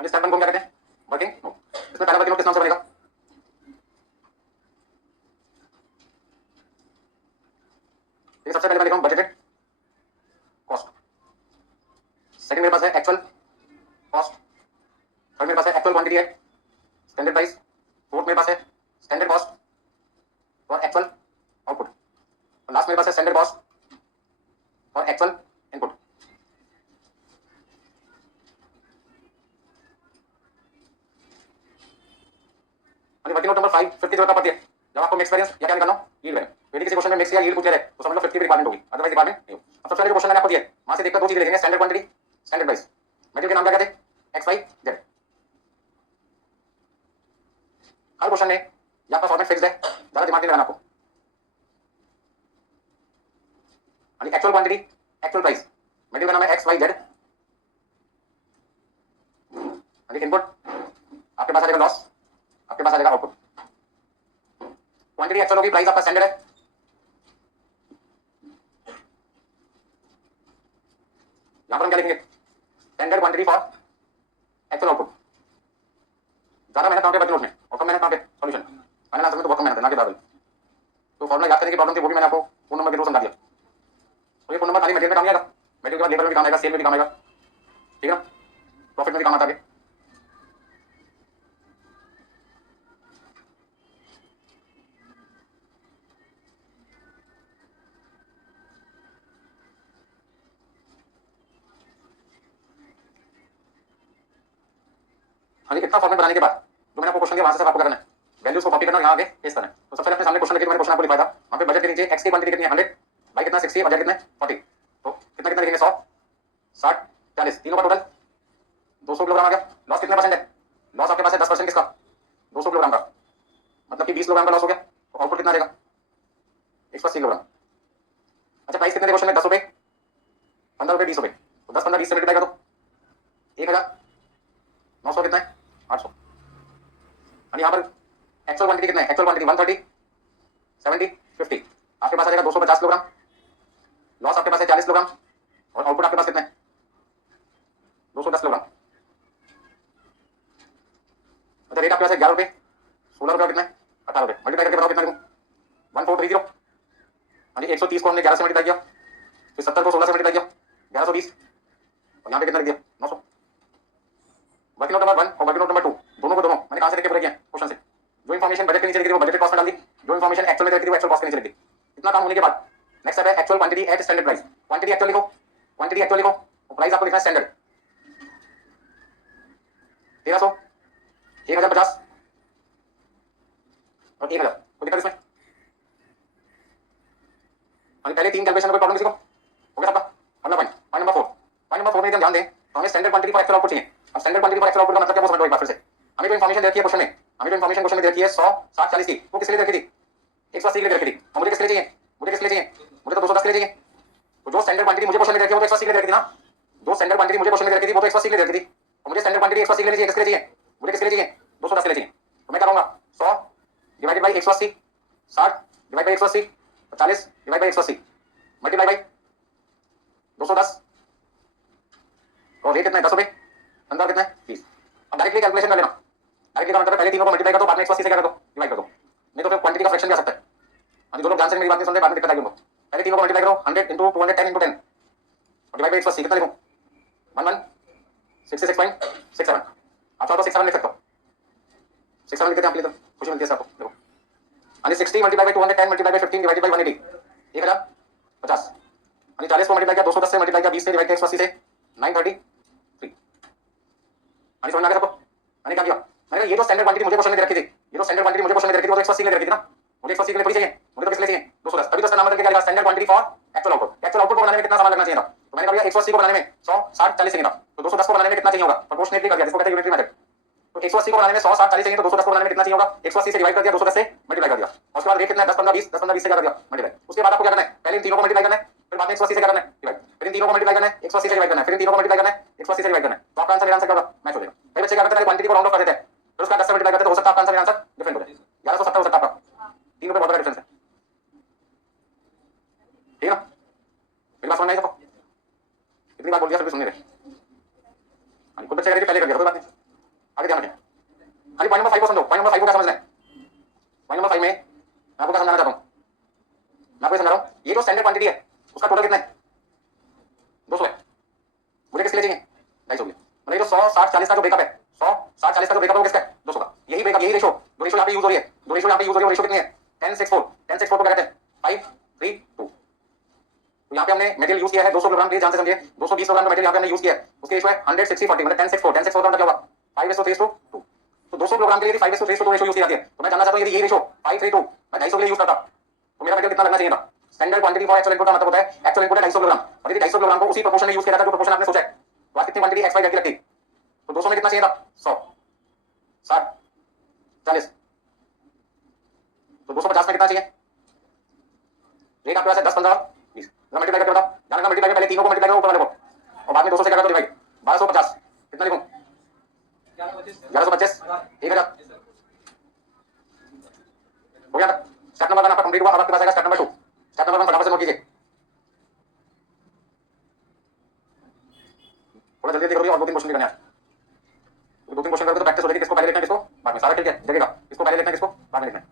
स्टेप वन को क्या कहते हैं वर्किंग नोट इसमें पहला वर्किंग नोट किस नाम से बनेगा ये सबसे पहले मैं लिखूंगा बजटेड कॉस्ट सेकंड मेरे पास है एक्चुअल कॉस्ट थर्ड मेरे पास है एक्चुअल क्वांटिटी है स्टैंडर्ड प्राइस फोर्थ मेरे पास है स्टैंडर्ड कॉस्ट और एक्चुअल आउटपुट और लास्ट मेरे पास है स्टैंडर्ड कॉस्ट और actual input working note number 5 50 की जरूरत पड़ती है जब आपको मिक्स वेरिएंस या क्या निकालना हो यील्ड वेरिएंस यदि किसी क्वेश्चन में मिक्स या यील्ड पूछा जाए तो समझ लो 50 की रिक्वायरमेंट होगी अदरवाइज रिक्वायरमेंट नहीं होगी अब सबसे पहले जो क्वेश्चन मैंने आपको दिया वहां से देखकर दो चीजें लिखेंगे standard quantity standard price material के नाम क्या कहते हैं एक्स वाई जेड हर क्वेश्चन में या आपका फॉर्मेट फिक्स्ड है ज्यादा दिमाग नहीं लगाना आपको actual quantity actual price material का नाम है एक्स वाई जेड इनपुट आपके पास आ जाएगा लॉस आपके पास आ जाएगा आउटपुट क्वांटिटी एक्चुअल होगी प्राइस आपका स्टैंडर्ड है यहां पर हम क्या लिखेंगे standard quantity for actual output ज्यादा मेहनत कहां पे बचने में और कम मेहनत कहां पे सॉल्यूशन फाइनल आंसर में तो बहुत कम मेहनत है ना के बराबर तो फॉर्मूला याद करने की प्रॉब्लम थी वो भी मैंने आपको फोन नंबर के थ्रू समझा दिया तो ये फोन नंबर खाली मटेरियल में काम आएगा मटेरियल के बाद लेबर में भी काम आएगा सेल में भी काम आएगा ठीक है ना प्रॉफिट में भी काम आता है हाँ इतना फॉर्मेट बनाने के बाद जो मैंने आपको क्वेश्चन दिया वहां से सब आपको करना है वैल्यूज को कॉपी करना यहाँ आगे पेस्ट करना है तो सबसे पहले अपने सामने क्वेश्चन लेके मैंने क्वेश्चन आपको लिखा था वहां पे बजट के नीचे एक्स की क्वांटिटी कितनी है 100 बाई कितना 60 और जेड कितना 40 तो कितना कितना लिखेंगे 100 60 40 तीनों का टोटल 200 किलोग्राम आ गया लॉस कितने परसेंट है लॉस आपके पास है 10% किसका 200 किलोग्राम का, मतलब कि 20 किलोग्राम का लॉस हो गया। तो आउटपुट कितना देगा? 180 किलोग्राम। अच्छा प्राइस कितने थे क्वेश्चन में? 10 रुपए, 15 रुपए, 20 रुपए। तो 10 15 20 से मल्टीप्लाई कर दो, 1900 कितना है? 800। और यहाँ पर एक्चुअल क्वांटिटी कितना है? Actual quantity 130 70 50। आपके पास आ जाएगा 250 किलोग्राम, लॉस आपके पास है 40 किलोग्राम, और आउटपुट आपके पास कितना है? 210 किलोग्राम। अच्छा रेट आपके पास है 11 रुपए, 16 रुपए, कितना है? 18 रुपए। मल्टीप्लाई करके बताओ कितना लिखूं? 1430। हाँ जी, 130 को हमने 11 से मल्टीप्लाई किया, फिर 70 को 16 से मल्टीप्लाई किया, 1120, और यहाँ पे कितना लिख दिया? 900। वर्किंग नोट नंबर 1 और वर्किंग नोट नंबर 2 दोनों को दोनों मैंने कहां से लिख के पूरा किया? क्वेश्चन से। जो इन्फॉर्मेशन बजट के नीचे लिखी थी वो बजट कॉस्ट में डाल दी, जो इन्फॉर्मेशन एक्चुअल में लिखी थी वो एक्चुअल कॉस्ट के नीचे लिख दी। इतना काम होने के बाद नेक्स्ट स्टेप है actual quantity at standard price. Quantity actual लिखो, क्वांटिटी एक्चुअल लिखो, और प्राइस आपको लिखना है स्टैंडर्ड। 1300, 1050 और 1000। कोई दिक्कत इसमें? अभी पहले 3 कैलकुलेशन में कोई प्रॉब्लम किसी को? हो गया सबका? अगला point, point number 4। Point number 4 में ध्यान दें, तो हमें standard quantity for actual output चाहिए। अब standard quantity for actual output का मतलब क्या वो समझ लो एक बार फिर से। हमें जो इन्फॉर्मेशन दे रखी है क्वेश्चन में, हमें जो इन्फॉर्मेशन क्वेश्चन में दे रखी है 100 60 40 की, वो किस लिए दे रखी थी? 180 के लिए दे रखी थी। और मुझे किस लिए चाहिए? मुझे किस लिए चाहिए? मुझे तो 210 के लिए चाहिए। तो जो स्टैंडर्ड क्वांटिटी मुझे क्वेश्चन में दे रखी है वो तो 180 के लिए दे रखी थी ना। जो स्टैंडर्ड क्वांटिटी मुझे क्वेश्चन में दे रखी थी वो तो 180 के लिए दे रखी थी, और मुझे स्टैंडर्ड क्वांटिटी 180 के लिए चाहिए। किसके लिए चाहिए? मुझे किसके लिए चाहिए? 210 के लिए चाहिए। तो मैं क्या करूंगा? 100 divided by 180, 60 divide by 180, 40 divide by 180, multiply by 210, और रेट कितना है? 10 रुपए, 15 कितना है? 20। अब डायरेक्टली कैलकुलेशन कर लेना। डायरेक्टली का मतलब है पहले तीनों को मल्टीप्लाई कर दो, बाद में 180 से क्या कर दो? डिवाइड कर दो, नहीं तो फिर क्वांटिटी का फ्रैक्शन भी आ सकता है। हाँ जो लोग ध्यान से मेरी बात नहीं सुनते बाद में दिक्कत आएगी उनको। पहले तीनों को मल्टीप्लाई करो, 100 इंटू 210 इंटू 10 और डिवाइड बाय 180। कितना लिखूं? 1166.67। आप चाहो तो 67 लिख सकते हो, 67 लिखते हैं आपके लिए तो खुशी मिलती है आपको। देखो यानी 60 multiply by 210 multiply by 15 divided by 180, 1050। यानी 40 को मल्टीप्लाई किया 210 से, मल्टीप्लाई किया 20 से, डिवाइड किया 180 से, 933। यानी समझ में आ गया सबको? मैंने क्या किया? मैंने कहा ये जो स्टैंडर्ड क्वांटिटी मुझे क्वेश्चन में दे रखी थी, ये जो स्टैंडर्ड क्वांटिटी मुझे क्वेश्चन में दे रखी थी वो तो 180 के लिए दे रखी थी ना। मुझे 180 के लिए थोड़ी चाहिए, मुझे तो किस लिए चाहिए? 210। तभी तो इसका नाम बदल के क्या लिखा? Standard quantity for actual output. Actual output को बनाने में कितना सामान लगना चाहिए था? तो मैंने कहा 180 को बनाने में 100 60 40 चाहिए था, तो 210 को बनाने में कितना चाहिए होगा? प्रोपोर्शनेटली कर दिया, जिसको कहते हैं यूनिटरी मेथड। तो 180 को बनाने में 100 60 40 चाहिए, तो 210 को बनाने में कितना चाहिए होगा? 180 से डिवाइड कर दिया, 210 से मल्टीप्लाई कर दिया, और उसके बाद रेट कितना है? 10 15 20, 10 15 20 से क्या कर दिया? मल्टीप्लाई। उसके बाद आपको क्या करना है? पहले इन तीनों को मल्टीप्लाई करना है, फिर बाद में 180 से क्या करना है? डिवाइड। फिर इन तीनों को मल्टीप्लाई करना है, 180 से डिवाइड करना है, फिर इन तीनों को मल्टीप्लाई करना है, 180 से डिवाइड करना है। तो आपका आंसर मेरा आंसर क्या होगा? मैच हो जाएगा। कई बच्चे क्या करते हैं? क्वांटिटी को राउंड ऑफ कर देते हैं, फिर उसका 10 से मल्टीप्लाई करते हैं, तो हो सकता है आपका आंसर मेरा आंसर डिफरेंट हो जाए। 1170 हो सकता है आपका। 3 रुपए बहुत बड़ा डिफरेंस है, ठीक है ना? मेरी बात समझ में आई सबको? इतनी बात बोल दिया, फिर भी सुन नहीं रहे। कुछ बच्चे कह रहे थे पहले कर दिया, कोई बात नहीं, आगे ध्यान रखें। खाली पॉइंट नंबर 5 को समझो। पॉइंट नंबर 5 को क्या समझना है? पॉइंट नंबर 5 में मैं आपको क्या समझाना चाहता हूं? मैं आपको समझा रहा हूं, ये जो स्टैंडर्ड क्वांटिटी है उसका टोटल कितना है? 200 है। मुझे किसके लिए चाहिए? 250 के लिए। मतलब ये जो 100 60 40 का जो ब्रेकअप है, 100 60 40 का जो ब्रेकअप है वो किसका है? 200 का। यही ब्रेकअप, यही रेशो, जो रेशो यहां पे यूज हो रही है, जो रेशो यहां पे यूज हो रही है, वो रेशो कितनी है? 10:4। 10:4 को क्या कहते हैं? 5:3:2। तो यहाँ पे हमने मटेरियल यूज किया है 200 किलोग्राम, प्लीज ध्यान से समझिए। 220 किलोग्राम का मटेरियल यहाँ पे हमने यूज किया है, उसके रेशो है 100:60:40, मतलब 10:4। 10:4 का मतलब क्या होगा? 5:3:2। तो 200 किलोग्राम के लिए 5:3:2 रेशो यूज की जाती है। तो मैं जानना चाहता हूँ यदि ये रेशो 5:3:2 मैं 250 के लिए यूज करता तो मेरा मटेरियल कितना लगना चाहिए था? Standard quantity for actual input का मतलब होता है एक्चुअल इनपुट है 250 किलोग्राम, और यदि 250 किलोग्राम को उसी प्रोपोर्शन में यूज किया जाता जो प्रोपोर्शन आपने सोचा है, तो आज कितनी क्वांटिटी एक्स वाई जेड की लगती? तो 200 में कितना चाहिए था? 100 60 40। तो 250 में कितना चाहिए? रेट आपके पास है 10 15 20। मल्टीप्लाई करके बताओ, जानना मल्टीप्लाई पहले तीनों को मल्टीप्लाई करो ऊपर वाले को, और बाद में 200 से क्या करो? डिवाइड। 1250 कितना लिखूं? 1125 1000 हो गया। स्टेप नंबर 1 आपका कंप्लीट हुआ। अब आपके पास आएगा स्टेप नंबर 2। स्टेप नंबर 1 फटाफट से नोट कीजिए, थोड़ा जल्दी करिए, और 2-3 क्वेश्चन भी करने हैं। 2-3 क्वेश्चन करोगे तो प्रैक्टिस हो जाएगी, किसको पहले लिखना है किसको बाद में, सारा ठीक है जगेगा। किसको पहले लिखना है किसको बाद में लिखना है।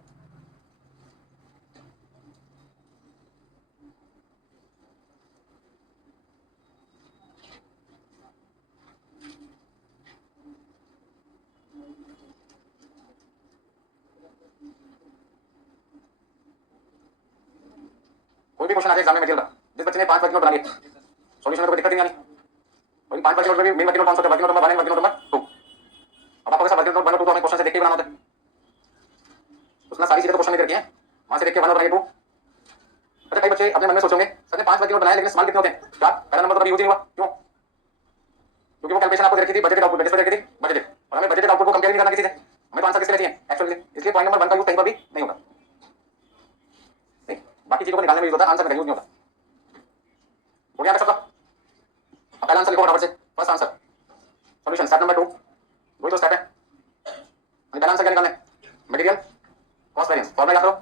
कोई भी क्वेश्चन आ जाए एग्जाम में मटेरियल का, जिस बच्चे ने 5 वर्किंग नोट बना लिए, सॉल्यूशन में कोई दिक्कत नहीं आनी। वही 5 वर्किंग नोट में मेन वर्किंग नोट कौन सा होता है? Working note number 1 working note number 2। अब आपको सब वर्किंग नोट 1 और 2 तो हमें क्वेश्चन से देख के बनाना होता है, उसमें सारी चीजें तो क्वेश्चन में दे रखी हैं, वहां से देख के 1 और 2। अच्छा कई बच्चे अपने मन में सोचोगे सर ने 5 वर्किंग नोट बनाए लेकिन सवाल कितने होते हैं? 4। पहला नंबर तो कभी यूज नहीं हुआ, क्यों? क्योंकि वो कैलकुलेशन आपको दे रखी थी बजटेड आउटपुट, किस पर दे रखी थी? बजटेड। और हमें बजटेड आउटपुट को कंपेयर नहीं करना किसी से, हमें तो आंसर किसके लिए चाहिए एक्चुअली, इसलिए पॉइंट नंबर 1 का यूज कहीं पर भी नहीं होगा। नहीं, बाकी चीजों को निकालने में यूज होता है, आंसर में कहीं यूज नहीं होता। हो गया सबका? अब पहला आंसर लिखो फटाफट से, first answer solution step number 2, वही तो स्टेप है। पहला आंसर क्या निकालना है? मटेरियल कॉस्ट वेरिएंस, फॉर्मूला याद करो।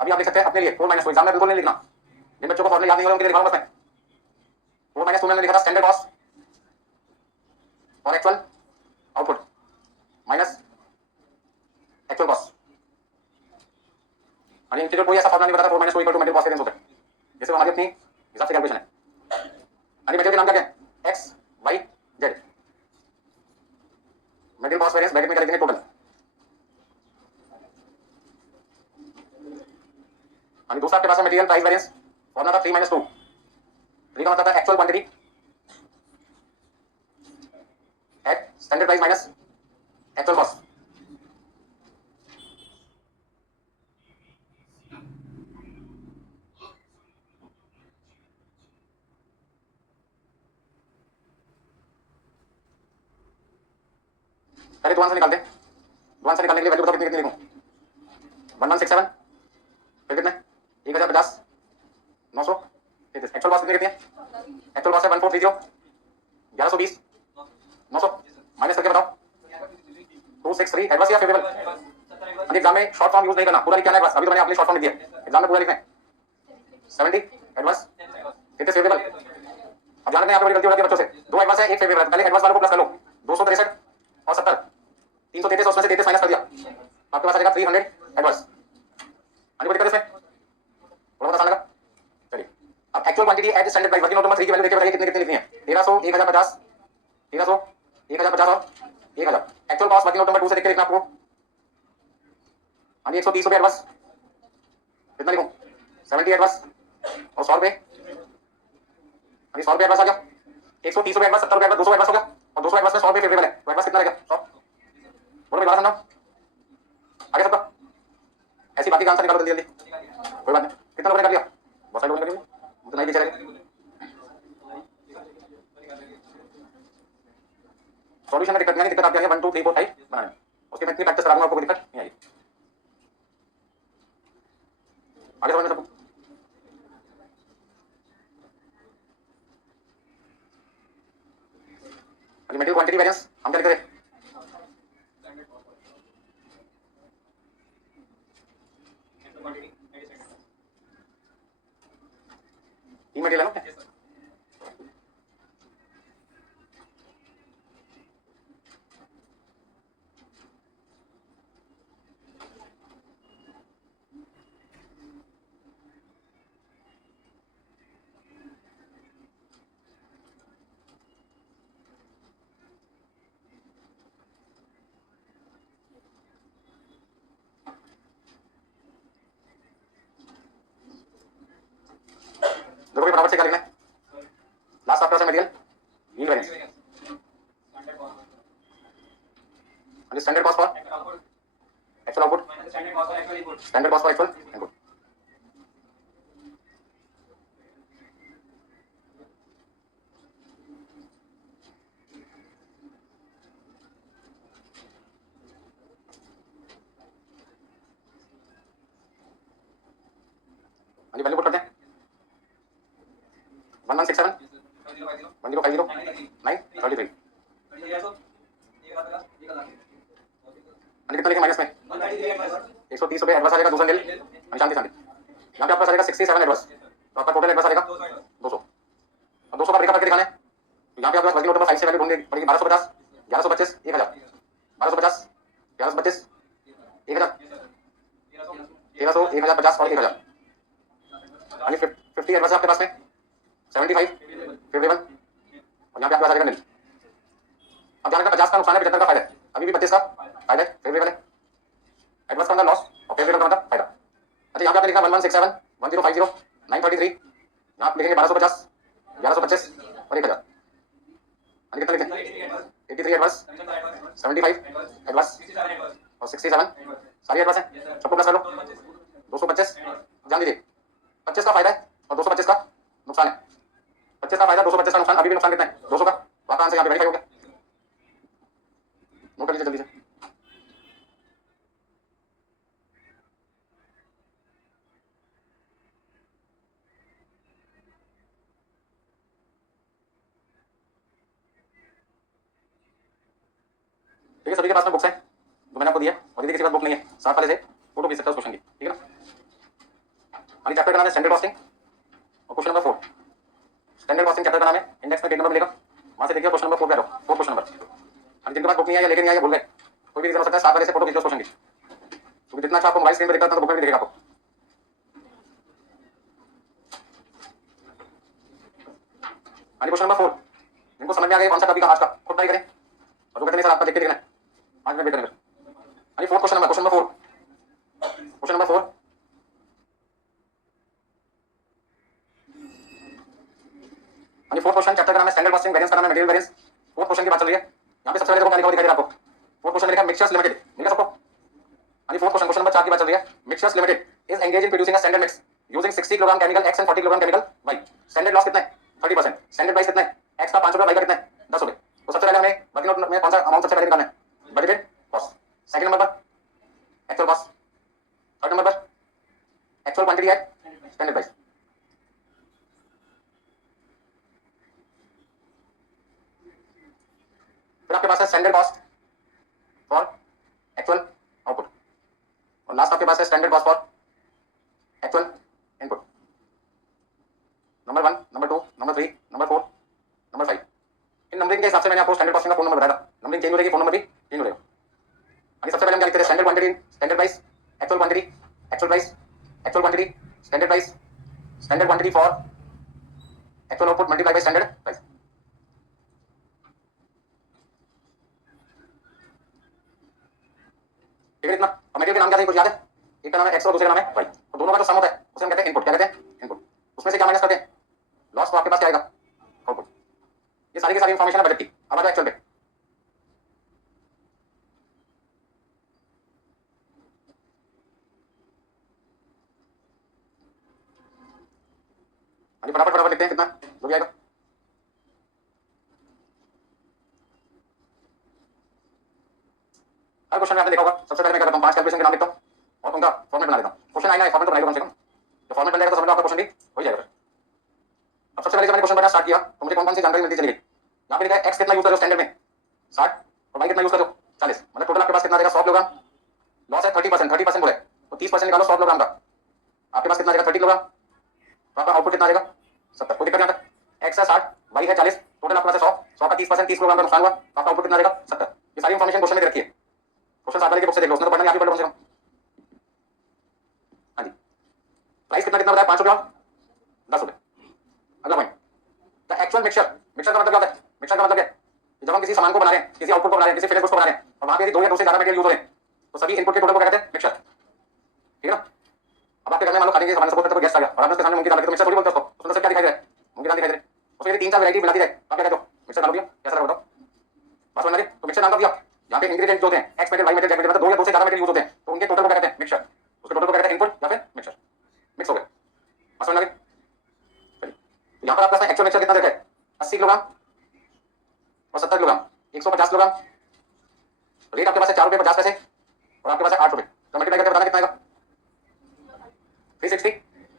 अभी आप लिख सकते हैं अपने लिए 4 - 2, एग्जाम में बिल्कुल नहीं लिखना, जिन बच्चों को फॉर्मूला याद नहीं हो रहे उनके लिए लिखा हूं बस मैं। 4 - 2 मैंने लिखा था स्टैंडर्ड कॉस्ट और actual output minus actual cost. यानी इनके कोई ऐसा फॉर्मूला नहीं बताता 4 - 2 मटेरियल कॉस्ट वेरिएंस होता है, जैसे हमारी अपनी हिसाब से कैलकुलेशन है। यानी मटेरियल के नाम क्या है? X Y Z. Material cost variance bracket में क्या लिखेंगे? टोटल। यानी दूसरा आपके पास है मटेरियल प्राइस वेरिएंस, फॉर्मूला था 3 - 2। 3 का मतलब था actual quantity at standard price minus actual cost. पहले दो आंसर निकालते हैं। दो आंसर निकालने के लिए वैल्यू बताओ कितनी कितनी लिखूं? 1167, फिर कितने? 1050, 900, एक्चुअल कॉस्ट कितनी कितनी है? एक्चुअल कॉस्ट है 1430, 1120, 900 माइनस करके बताओ 263। एडवांस या फेवरेबल? एग्जाम में शॉर्ट फॉर्म यूज नहीं करना, पूरा लिखना है बस। अभी तो मैंने आपके लिए शॉर्ट फॉर्म लिख दिया, एग्जाम में पूरा लिखना है। 70 एडवांस, कितने फेवरेबल? अब ध्यान रखना यहाँ पे बड़ी गलती हो जाती है बच्चों से, 2 एडवांस है 1 फेवरेबल है, पहले एडवांस वालों को प्लस कर लो। 263 और 70, 333 और उसमें से 33 माइनस कर दिया, आपके पास आ जाएगा 300 एडवांस। कोई दिक्कत इसमें? थोड़ा बहुत आसान लगा? चलिए अब actual quantity at standard price working note number 3 की वैल्यू देके बताइए कितनी कितनी लिखनी है? 1300, 1050, 1300, 1050 और 1000। Actual cost working note number 2 से देख के लिखना आपको। हाँ जी, 130 रुपये एडवांस, कितना लिखूं? 70 एडवांस और 100 रुपये। हाँ जी, 100 रुपये एडवांस आ गया। 130 रुपये एडवांस, 70 रुपये एडवांस, 200 एडवांस हो गया, और 200 एडवांस में 100 रुपये फेवरेबल है, तो एडवांस कितना रहेगा? 100। बोलो दोबारा समझाओ, आगे सबका ऐसी बाकी का आंसर निकालो जल्दी जल्दी, कोई बात नहीं। कितना लोगों ने कर लिया? बहुत सारे लोगों ने कर लिया, मुझे नहीं पीछे रह। सॉल्यूशन में दिक्कत नहीं है, दिक्कत आप जाएंगे 1 2 3 4 5 बनाने में, उसके मैं इतनी प्रैक्टिस करा दूंगा आपको, कोई दिक्कत नहीं आएगी। आगे समझ में सबको? मटेरियल क्वांटिटी वेरिएंस हम क्या लिख रहे हैं? तीन मटेरियल है ना? देखो भी फटाफट से क्या लिखना है? लास्ट आपके पास material yield variance, standard cost for actual output, standard cost for actual input. हाँ वैल्यू पुट करते हैं 1167 1050 933। कितना लिखे माइनस में? 130 रुपये एडवांस आ जाएगा, दूसरा नील शांति शांति। यहाँ पे आपका आ जाएगा 67 एडवांस, तो आपका टोटल एडवांस आ जाएगा 200। अब 200 का ब्रेकअप करके दिखाना है, तो यहाँ पे आपके पास वर्किंग नोट नंबर 5 से वैल्यू ढूंढनी पड़ेगी। 1250, 1125, 1000, 1250, 1125, 1000, 1300, 1050 और 1000। यानी 50 एडवांस है आपके पास में, 75 फेवरेबल, और यहाँ पे आपके पास आ जाएगा नील। अब ध्यान रखना 50 का नुकसान है, 75 का फायदा है, अभी भी 25 का फायदा है, फेवरेबल है। एडवांस का मतलब लॉस और फेवरेबल का मतलब फायदा। अच्छा यहाँ पे आपने लिखा 1167 1050 933, यहाँ आप लिखेंगे 1250, 1125 और 1000। कितना लिखें? 83 एडवांस, 75 एडवांस और 67 सारी एडवांस है, सबको प्लस कर लो। 225, ध्यान दीजिए 25 का फायदा है और 225 का नुकसान है। 25 का फायदा, 225 का नुकसान, अभी भी नुकसान कितना है? 200 का। तो आपका आंसर यहाँ पे वेरीफाई हो गया, नोट कर लीजिए जल्दी से। सभी के पास में बुक्स हैं जो मैंने आपको दिया, और यदि किसी के पास बुक नहीं है साथ वाले से फोटो भेज सकते हो उस क्वेश्चन की, ठीक है ना। अभी चैप्टर का नाम है स्टैंडर्ड कॉस्टिंग और question number 4 standard costing chapter का नाम है। इंडेक्स में पेज नंबर मिलेगा, वहां से देखिए क्वेश्चन नंबर 4 पे आ जाओ, 4 क्वेश्चन नंबर। अभी जिनके पास बुक नहीं है या लेके नहीं आया भूल गए, कोई भी रीजन हो सकता है, साथ वाले से फोटो खींचो क्वेश्चन की, क्योंकि जितना अच्छा आपको मोबाइल स्क्रीन पे दिखता है तो बुक में भी दिखेगा आपको। क्वेश्चन नंबर 4 जिनको समझ में आ गया कौन सा टॉपिक आज का खुद ट्राई करें, और जो कहते नहीं सर आपका देख के देखना है 5 मिनट वेट करेंगे। अभी 4 क्वेश्चन नंबर 4 क्वेश्चन नंबर 4 अभी 4 क्वेश्चन चैप्टर का नाम है स्टैंडर्ड कॉस्टिंग, वेरिएंस का नाम है मटेरियल वेरिएंस। 4 क्वेश्चन की बात चल रही है। यहाँ पे सबसे पहले देखो क्या लिखा हुआ दिखाई दे रहा है आपको, 4 क्वेश्चन लिखा है मिक्सचर्स लिमिटेड, मिलेगा सबको। अभी 4 क्वेश्चन क्वेश्चन नंबर 4 की बात चल रही है। Mixtures limited is engage in producing a standard mix using 60 kilogram chemical X and 40 kilogram chemical Y. Standard loss कितना है 30%, स्टैंडर्ड प्राइस कितना है एक्स का 5 रुपये, वाई का कितना है 10 रुपये। तो सबसे पहले हमें वर्किंग नोट में कौन सा अमाउंट सबसे पहले निकालना है, बजटेड कॉस्ट। सेकंड नंबर पर एक्चुअल कॉस्ट, थर्ड नंबर पर एक्चुअल क्वांटिटी है स्टैंडर्ड प्राइस। फिर आपके पास है standard cost for actual output, और लास्ट आपके पास है standard cost for actual input. Number 1, number 2, number 3, number 4, number 5। In numbering के हिसाब से मैंने आपको स्टैंडर्ड कॉस्टिंग का फोन नंबर बताया था। नंबरिंग चेंज हो जाएगी, फोन नंबर भी चेंज हो जाएगा। अभी सबसे पहले हम क्या लिखते हैं, standard quantity, standard price, actual quantity, actual price, actual quantity, standard price, standard quantity for actual output multiply by standard price. ठीक है इतना। और मटेरियल के नाम क्या थे कुछ याद है, एक का नाम है एक्स और दूसरे का नाम है वाई, तो दोनों का जो सम होता है उसे हम कहते हैं इनपुट। क्या कहते हैं इनपुट। उसमें से क्या माइनस करते हैं लॉस, तो आपके पास क्या आएगा आउटपुट। ये सारी की सारी इंफॉर्मेशन है बजट की। अब आ जाओ एक्चुअल पे। अभी फटाफट फटाफट लिखते हैं कितना जो भी आएगा। हर क्वेश्चन में आपने देखा होगा सबसे पहले मैं क्या करता हूँ 5 कैलकुलेशन के नाम लिखता हूँ और उनका फॉर्मेट बना देता हूँ। क्वेश्चन आएगा फॉर्मेट बनाएगा कम से कम, तो फॉर्मेट बन जाएगा तो समझ लो आपका क्वेश्चन भी हो जाएगा। अब सबसे पहले जब मैंने क्वेश्चन बनाना स्टार्ट किया तो मुझे कौन कौन सी जानकारी मिलती चली गई। यहाँ पे लिखा है एक्स कितना यूज करो स्टैंडर्ड में 60 और वाई कितना यूज करो 40, मतलब टोटल आपके पास कितना देगा 100 किलोग्राम। लॉस है 30%, 30% बोले तो 30% निकालो 100 किलोग्राम का, आपके पास कितना देगा 30 किलोग्राम, तो आपका आउटपुट कितना देगा 70। कोई दिक्कत यहाँ तक। एक्स है 60, वाई है 40, टोटल आपके पास है 100, 100 का 30%, 30 किलोग्राम का नुकसान हुआ, तो आपका आउटपुट कितना देगा 70। ये सारी इन्फॉर्मेशन क्वेश्चन में दे रखी है। क्वेश्चन 7 वाले की बुक से देख लो, उसने तो पढ़ना यहाँ पे पढ़ो कम से कम। हाँ जी, प्राइस कितना कितना बताया 5 रुपये 10 रुपये। अगला point the actual mixture. Mixture का मतलब क्या होता है, मिक्सचर का मतलब क्या है, जब हम किसी सामान को बना रहे हैं, किसी आउटपुट को बना रहे हैं, किसी फिनिश गुड्स को बना रहे हैं और वहां पे यदि 2 या 2 से ज्यादा मटेरियल यूज हो रहे हैं तो सभी इनपुट के टोटल को क्या कहते हैं मिक्सचर। ठीक है ना। अब आपके घर में मान लो खाने के सामान सपोज करते हो गेस्ट आ गया और आपने उसके सामने मूंग की दाल रखी तो मिक्सचर थोड़ी बोलते हो उसको, उसमें से क्या दिखाई दे रहा है मूंग की दाल दिखाई दे रही है। उसमें यदि 3-4 वैरायटी मिलाती जाए तो आप क्या कहते हो मिक्सचर डाल दिया, कैसा लगा बताओ बस बना दिया, तो मिक्सचर नाम का दिया। यहाँ पे इंग्रेडिएंट जो होते हैं X material Y material Z material मतलब 2 या 2 से ज्यादा मटेरियल यूज होते हैं तो उनके टोटल को क्या कहते हैं मिक्सचर। उसके टोटल को क्या कहते हैं इनपुट या फिर मिक्सचर। मिक्स हो गए बस बना दिया। तो यहाँ पर आपका एक्चुअल मिक्सचर कितना देखा है 80 किलोग्राम और 70 किलोग्राम 150 किलोग्राम। रेट आपके पास है 4 रुपये 50 पैसे और आपके पास है 8 रुपये, तो मल्टीप्लाई करके बताना कितना आएगा 360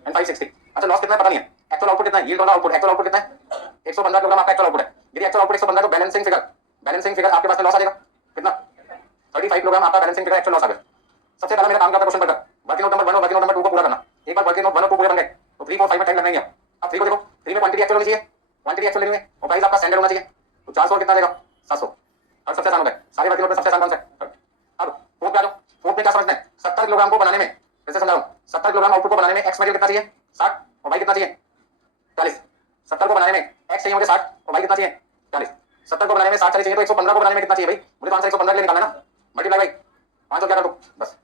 एंड 560। अच्छा लॉस कितना है पता नहीं है, एक्चुअल आउटपुट कितना है, यील्ड वाला आउटपुट एक्चुअल आउटपुट कितना है 115 किलोग्राम आपका एक्चुअल आउटपुट है। यदि एक्चुअल आउटपुट 115 तो बैलेंसिंग फिगर आपके पास लॉस आ जाएगा कितना 35 किलोग्राम आपका बैलेंसिंग फिगर एक्चुअल लॉस आ गया। सबसे पहले मेरा काम करता है क्वेश्चन पढ़कर वर्किंग नोट नंबर 1 और वर्किंग नोट नंबर 2 को पूरा करना। एक बार वर्किंग नोट 1 और 2 पूरे बन गए तो 3 4 5 में टाइम लगना ही है। अब 3 को देखो, 3 में क्वांटिटी एक्चुअल होनी चाहिए, क्वांटिटी एक्चुअल नहीं है और प्राइस आपका स्टैंडर्ड होना चाहिए, तो 400 कितना देगा 700। अब सबसे आसान होता है सारे वर्किंग नोट में सबसे आसान कौन सा है। अब फोर्थ पे आ जाओ, फोर्थ में क्या समझते हैं 70 किलोग्राम को बनाने में, जैसे समझा रहा हूं 70 किलोग्राम आउटपुट को बनाने में एक्स मटेरियल कितना चाहिए 60 और वाई कितना चाहिए 40। 70 को बनाने में एक्स चाहिए मुझे 60 और वाई कितना चाहिए 40। 70 को बनाने में 60 चाहिए तो 115 को बनाने में कितना चाहिए भाई, मुझे तो आंसर 115 के लिए निकालना है ना, मल्टीप्लाई बाई 5 और क्या कर दो बस।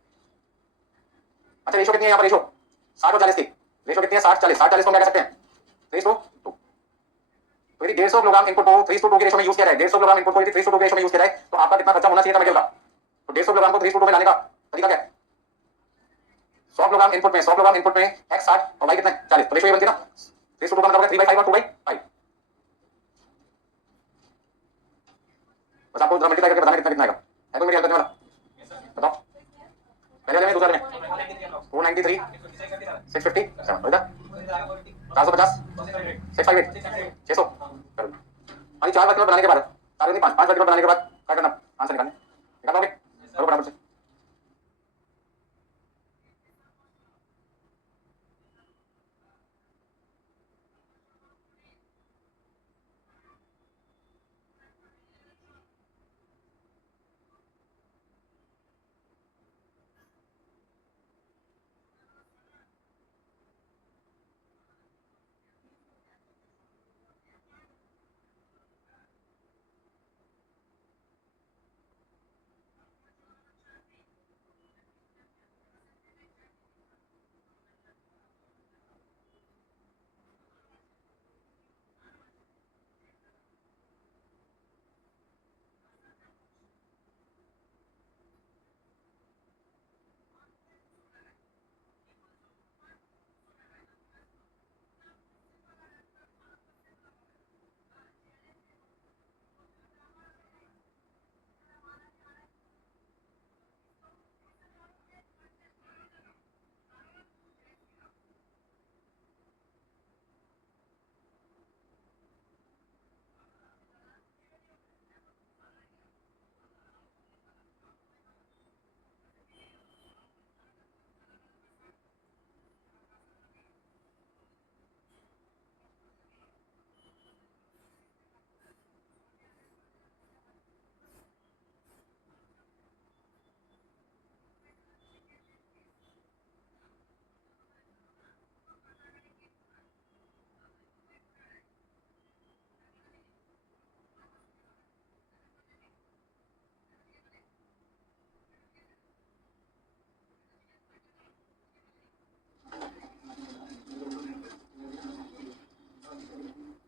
अच्छा रेशो कितनी है यहाँ पर, रेशो 60 और 40 की रेशो कितनी है 60 40, 60 40 को क्या कह सकते हैं 3:2। तो यदि 150 किलोग्राम इनपुट को 3:2 की रेशो में यूज किया है, 150 किलोग्राम इनपुट को यदि 3:2 की रेशो में यूज किया है तो आपका कितना खर्चा होना चाहिए था मटेरियल का। तो 150 किलोग्राम को 3:2 में लाने का तरीका क्या है 100 किलोग्राम इनपुट में 100 किलोग्राम इनपुट में एक्स 60 और वाई कितना 40, तो रेशो ये बनती है ना 3:2 का मतलब 3/5 और 2/5। बस आपको जरा मल्टीप्लाई करके बताना कितना कितना आएगा है तो मेरी हेल्प करने वाला बताओ। पहले वाले में दूसरे में 493 650 450 658 600 करो। अभी 4 वर्किंग नोट बनाने के बाद सारे नहीं 5 वर्किंग नोट बनाने के बाद क्या करना आंसर निकालने निकाल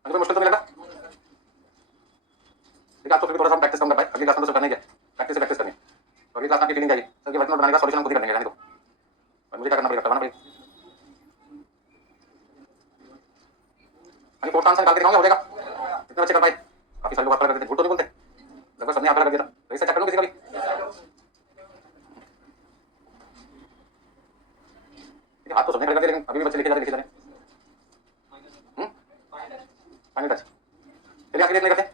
मुझे कोई मुश्किल तो नहीं लगा। ठीक है, आप तो फिर थोड़ा सा प्रैक्टिस कम कर पाए, अगली क्लास में तो करना ही है, प्रैक्टिस से प्रैक्टिस करनी है। तो अगली क्लास में आपकी फीलिंग आएगी सर कि वर्क नोट बनाने का सॉल्यूशन खुद ही कर लेंगे, रहने दो, और मुझे क्या करना पड़ेगा, करवाना पड़ेगा। अभी फोर्थ आंसर निकाल के दिखाऊंगा, हो जाएगा। कितने बच्चे कर पाए? काफी सारे लोग आपका कर देते, झूठ तो नहीं बोलते, लगभग सबने आपका कर दिया था। तो इससे चेक कर लो किसी का भी। हाथ तो सुनने लगे, लेकिन अभी भी बच्चे लिखे जा रहे, फाइनल टच। चलिए आखिर इतने करते हैं।